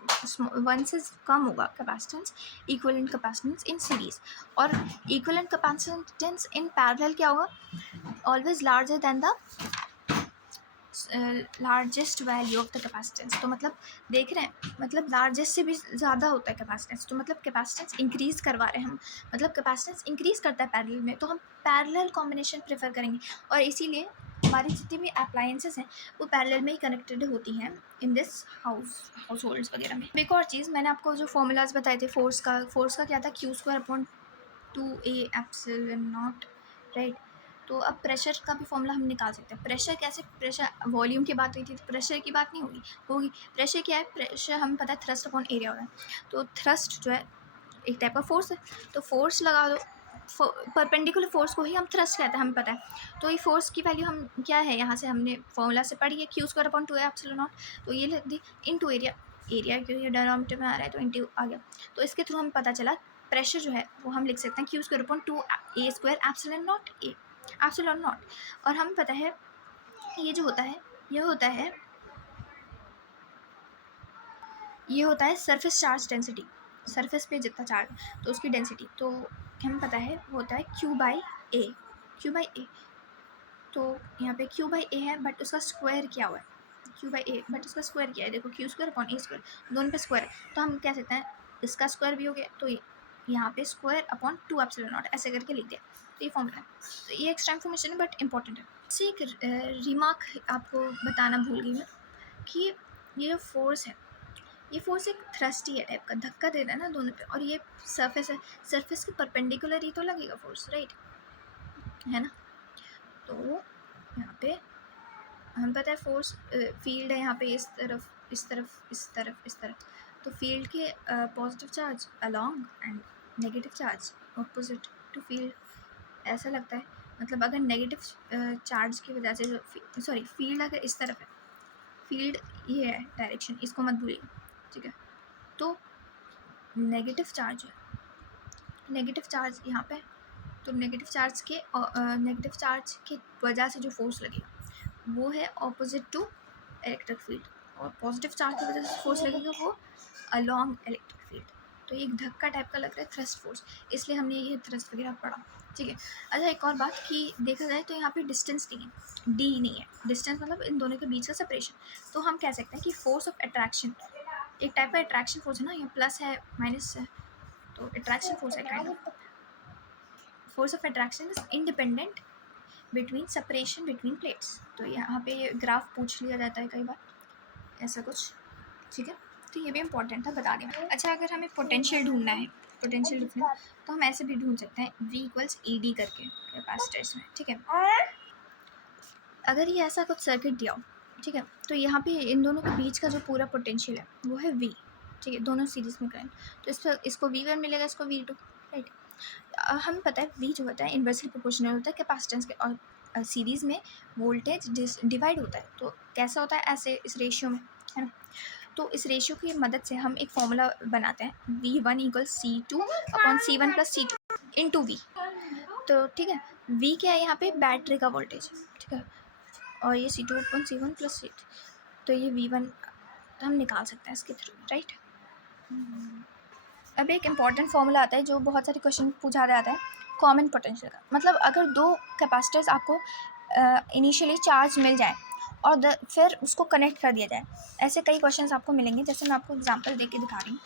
1 से कम होगा कैपेसिटेंस, इक्विवेलेंट कैपेसिटेंस इन सीरीज़। और इक्विवेलेंट कैपेसिटेंस इन पैरेलल क्या होगा, always larger than the largest value of the capacitance. तो मतलब देख रहे हैं, मतलब लार्जेस्ट से भी ज़्यादा होता है कैपेसिटेंस, तो मतलब कैपेसिटेंस इंक्रीज़ करवा रहे हैं हम, मतलब कैपेसिटेंस इंक्रीज़ करता है पैरेलल में, तो हम पैरेलल कॉम्बिनेशन प्रेफर करेंगे। और इसीलिए हमारी जितनी भी अप्लायंसेस हैं वो पैरेलल में ही कनेक्टेड होती हैं इन दिस हाउस होल्ड्स वगैरह में। एक और चीज़ मैंने आपको जो फॉर्मूलाज बताए थे फोर्स का क्या था, Q²/2A∁0, राइट। तो अब प्रेशर का भी फॉर्मूला हम निकाल सकते हैं। प्रेशर कैसे, प्रेशर वॉल्यूम की बात हुई थी तो प्रेशर की बात नहीं होगी। प्रेशर क्या है, प्रेशर हमें पता है थ्रस्ट अपॉन एरिया होता है। तो थ्रस्ट जो है एक टाइप का फोर्स है, तो फोर्स लगा दो, परपेंडिकुलर फोर्स को ही हम थ्रस्ट कहते हैं, हमें पता है। तो ये फोर्स की वैल्यू हम क्या है, यहाँ से हमने फॉर्मूला से पढ़ी है, Q²/2A∁0। तो ये लिख दी इनटू एरिया, क्योंकि डिनोमिनेटर में आ रहा है तो इंटू आ गया। तो इसके थ्रू हमें पता चला प्रेशर जो है वो हम लिख सकते हैं Q²/2A²∁0। और हमें पता है ये जो होता है ये होता है सरफेस चार्ज डेंसिटी, सरफेस पे जितना चार्ज तो उसकी डेंसिटी, तो हमें पता है वो होता है Q/A। तो यहाँ पे Q/A है बट उसका स्क्वायर क्या हुआ है, Q/A बट उसका स्क्वायर क्या है, देखो Q²/A², दोनों पे स्क्वायर, तो हम कह सकते हैं इसका स्क्वायर भी हो गया, तो यहाँ पे स्क्वायर/2ε0 ऐसे करके लिख दिया। तो ये फॉर्मूला है, तो ये एक्स्ट्रा इन्फॉर्मेशन है बट इंपॉर्टेंट है। इससे एक रिमार्क आपको बताना भूल गई मैं कि ये जो फोर्स है, ये फोर्स एक थ्रस्ट ही है टाइप का, धक्का दे रहा है ना दोनों पे, और ये सरफेस है, सरफेस के परपेंडिकुलर ही तो लगेगा फोर्स, राइट, है ना। तो यहाँ पे हमें पता है फोर्स फील्ड है यहाँ पे इस तरफ, इस तरफ, इस तरफ, इस तरफ, तो फील्ड के positive charge along and negative charge opposite to field, ऐसा लगता है। मतलब अगर नेगेटिव चार्ज की वजह से जो फील्ड अगर इस तरफ है, फील्ड ये है डायरेक्शन, इसको मत भूलिए, ठीक है। तो नेगेटिव चार्ज यहाँ पे, तो नेगेटिव चार्ज के वजह से जो फोर्स लगेगा वो है ऑपोजिट टू इलेक्ट्रिक फील्ड, और पॉजिटिव चार्ज की वजह से फोर्स लगेगा वो अलॉन्ग इलेक्ट्रिक फील्ड। तो एक धक्का टाइप का लग रहा है थ्रस्ट फोर्स, इसलिए हमने ये थ्रस्ट वगैरह पढ़ा, ठीक है। अच्छा एक और बात कि देखा जाए तो यहाँ पे डिस्टेंस नहीं है, डी नहीं है, डिस्टेंस मतलब इन दोनों के बीच का सेपरेशन। तो हम कह सकते हैं कि फोर्स ऑफ अट्रैक्शन एक टाइप का अट्रैक्शन फोर्स है ना, यहाँ प्लस है माइनस है, तो अट्रैक्शन फोर्स है kind of. Force of attraction is independent between separation between plates. तो यहाँ पे ये ग्राफ पूछ लिया जाता है कई बार, ऐसा कुछ, ठीक है। तो ये भी इंपॉर्टेंट था बता देना। अच्छा अगर हमें पोटेंशियल ढूंढना है, पोटेंशियल डिफरेंस, तो हम ऐसे भी ढूंढ सकते हैं V=ED करके कैपेसिटर्स में, ठीक है। अगर ये ऐसा कुछ सर्किट दिया हो, ठीक है, तो यहाँ पे इन दोनों के बीच का जो पूरा पोटेंशियल है वो है V, ठीक है, दोनों सीरीज़ में करें तो इसको V1 मिलेगा, इसको V2, राइट। हमें पता है V जो होता है इन्वर्सली प्रोपोर्शनल होता है कैपेसिटेंस के, और सीरीज़ में वोल्टेज डिवाइड होता है, तो कैसा होता है ऐसे इस रेशियो में, है ना। तो इस रेशियो की मदद से हम एक फॉर्मूला बनाते हैं V1=C2/C1+C2 इंटू V। तो ठीक है, V क्या है यहाँ पे, बैटरी का वोल्टेज, ठीक है, और ये C2/C1+C2, तो ये V1 तो हम निकाल सकते हैं इसके थ्रू, राइट। अब एक इम्पॉर्टेंट फॉर्मूला आता है जो बहुत सारे क्वेश्चन पूछा जाता है, कॉमन पोटेंशियल का। मतलब अगर दो कैपेसिटर्स आपको इनिशियली चार्ज मिल जाए और फिर उसको कनेक्ट कर दिया जाए, ऐसे कई क्वेश्चंस आपको मिलेंगे। जैसे मैं आपको एग्जांपल दे के दिखा रही हूँ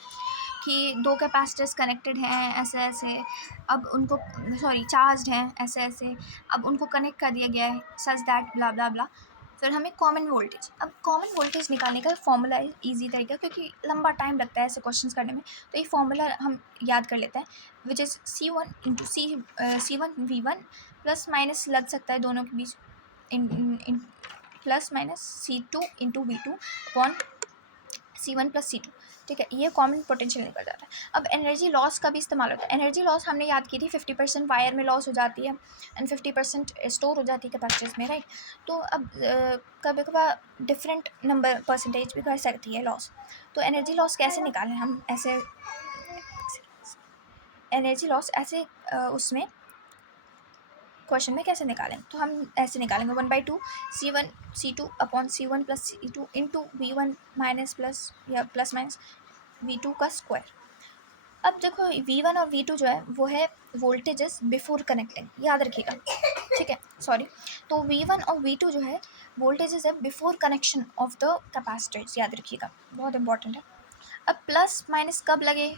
कि दो कैपेसिटर्स कनेक्टेड हैं ऐसे ऐसे, अब उनको चार्ज्ड हैं ऐसे ऐसे, अब उनको कनेक्ट कर दिया गया है सच दैट ब्ला ब्ला ब्ला। फिर हमें कॉमन वोल्टेज, अब कॉमन वोल्टेज निकालने का फॉर्मूला है ईजी तरीका, क्योंकि लंबा टाइम लगता है ऐसे क्वेश्चंस करने में, तो ये फॉर्मूला हम याद कर लेते हैं, which is C1 into C1 V1 plus minus लग सकता है दोनों के बीच, इन plus minus C2 into V2 upon C1 plus C2। ठीक है, ये कॉमन पोटेंशियल निकल जाता है। अब एनर्जी लॉस का भी इस्तेमाल होता है। एनर्जी लॉस हमने याद की थी 50% वायर में लॉस हो जाती है एंड 50% स्टोर हो जाती है कैपेसिटर्स में, राइट। तो अब कभी कभार डिफरेंट नंबर परसेंटेज भी कर सकती है लॉस। तो एनर्जी लॉस कैसे निकालें हम, ऐसे एनर्जी लॉस ऐसे उसमें क्वेश्चन में कैसे निकालें, तो हम ऐसे निकालेंगे 1/2 C1 C2 upon C1 plus C2 into V1 minus plus या प्लस माइनस V2 का स्क्वायर। अब देखो V1 और V2 जो है वो है वोल्टेजेस बिफोर कनेक्टिंग, याद रखिएगा, ठीक है, सॉरी। तो V1 और V2 जो है वोल्टेजेस है before connection of the capacitors, याद रखिएगा, बहुत इंपॉर्टेंट है। अब प्लस माइनस कब लगे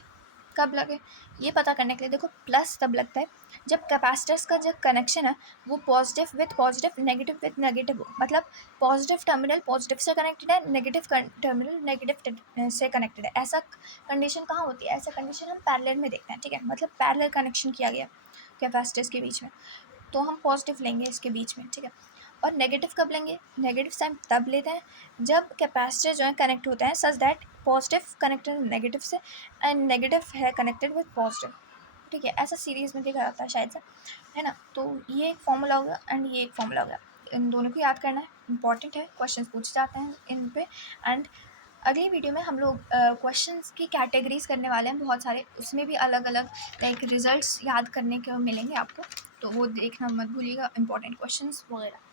ये पता करने के लिए देखो, प्लस तब लगता है जब कैपेसिटर्स का जो कनेक्शन है वो positive with positive, negative with negative हो। मतलब पॉजिटिव टर्मिनल पॉजिटिव से कनेक्टेड है, नेगेटिव टर्मिनल नेगेटिव से कनेक्टेड है। ऐसा कंडीशन कहाँ होती है, ऐसा कंडीशन हम पैरेलल में देखते हैं, ठीक है। मतलब पैरेलल कनेक्शन किया गया कैपेसिटर्स के बीच में, तो हम पॉजिटिव लेंगे इसके बीच में, ठीक है। और नेगेटिव कब लेंगे, नेगेटिव साइन तब लेते हैं जब कैपेसिटर जो है कनेक्ट होता है such that positive connected negative से एंड नेगेटिव है कनेक्टेड विद पॉजिटिव, ठीक है। ऐसा सीरीज में देखा जाता है शायद से, है ना। तो ये एक फॉर्मूला हो गया एंड ये एक फॉर्मूला हो गया, इन दोनों को याद करना है, इंपॉर्टेंट है, क्वेश्चन पूछे जाते हैं इन पे। एंड अगली वीडियो में हम लोग क्वेश्चंस की कैटेगरीज करने वाले हैं बहुत सारे, उसमें भी अलग अलग लाइक रिजल्ट्स याद करने के मिलेंगे आपको, तो वो देखना मत भूलिएगा, इंपॉर्टेंट क्वेश्चंस वगैरह।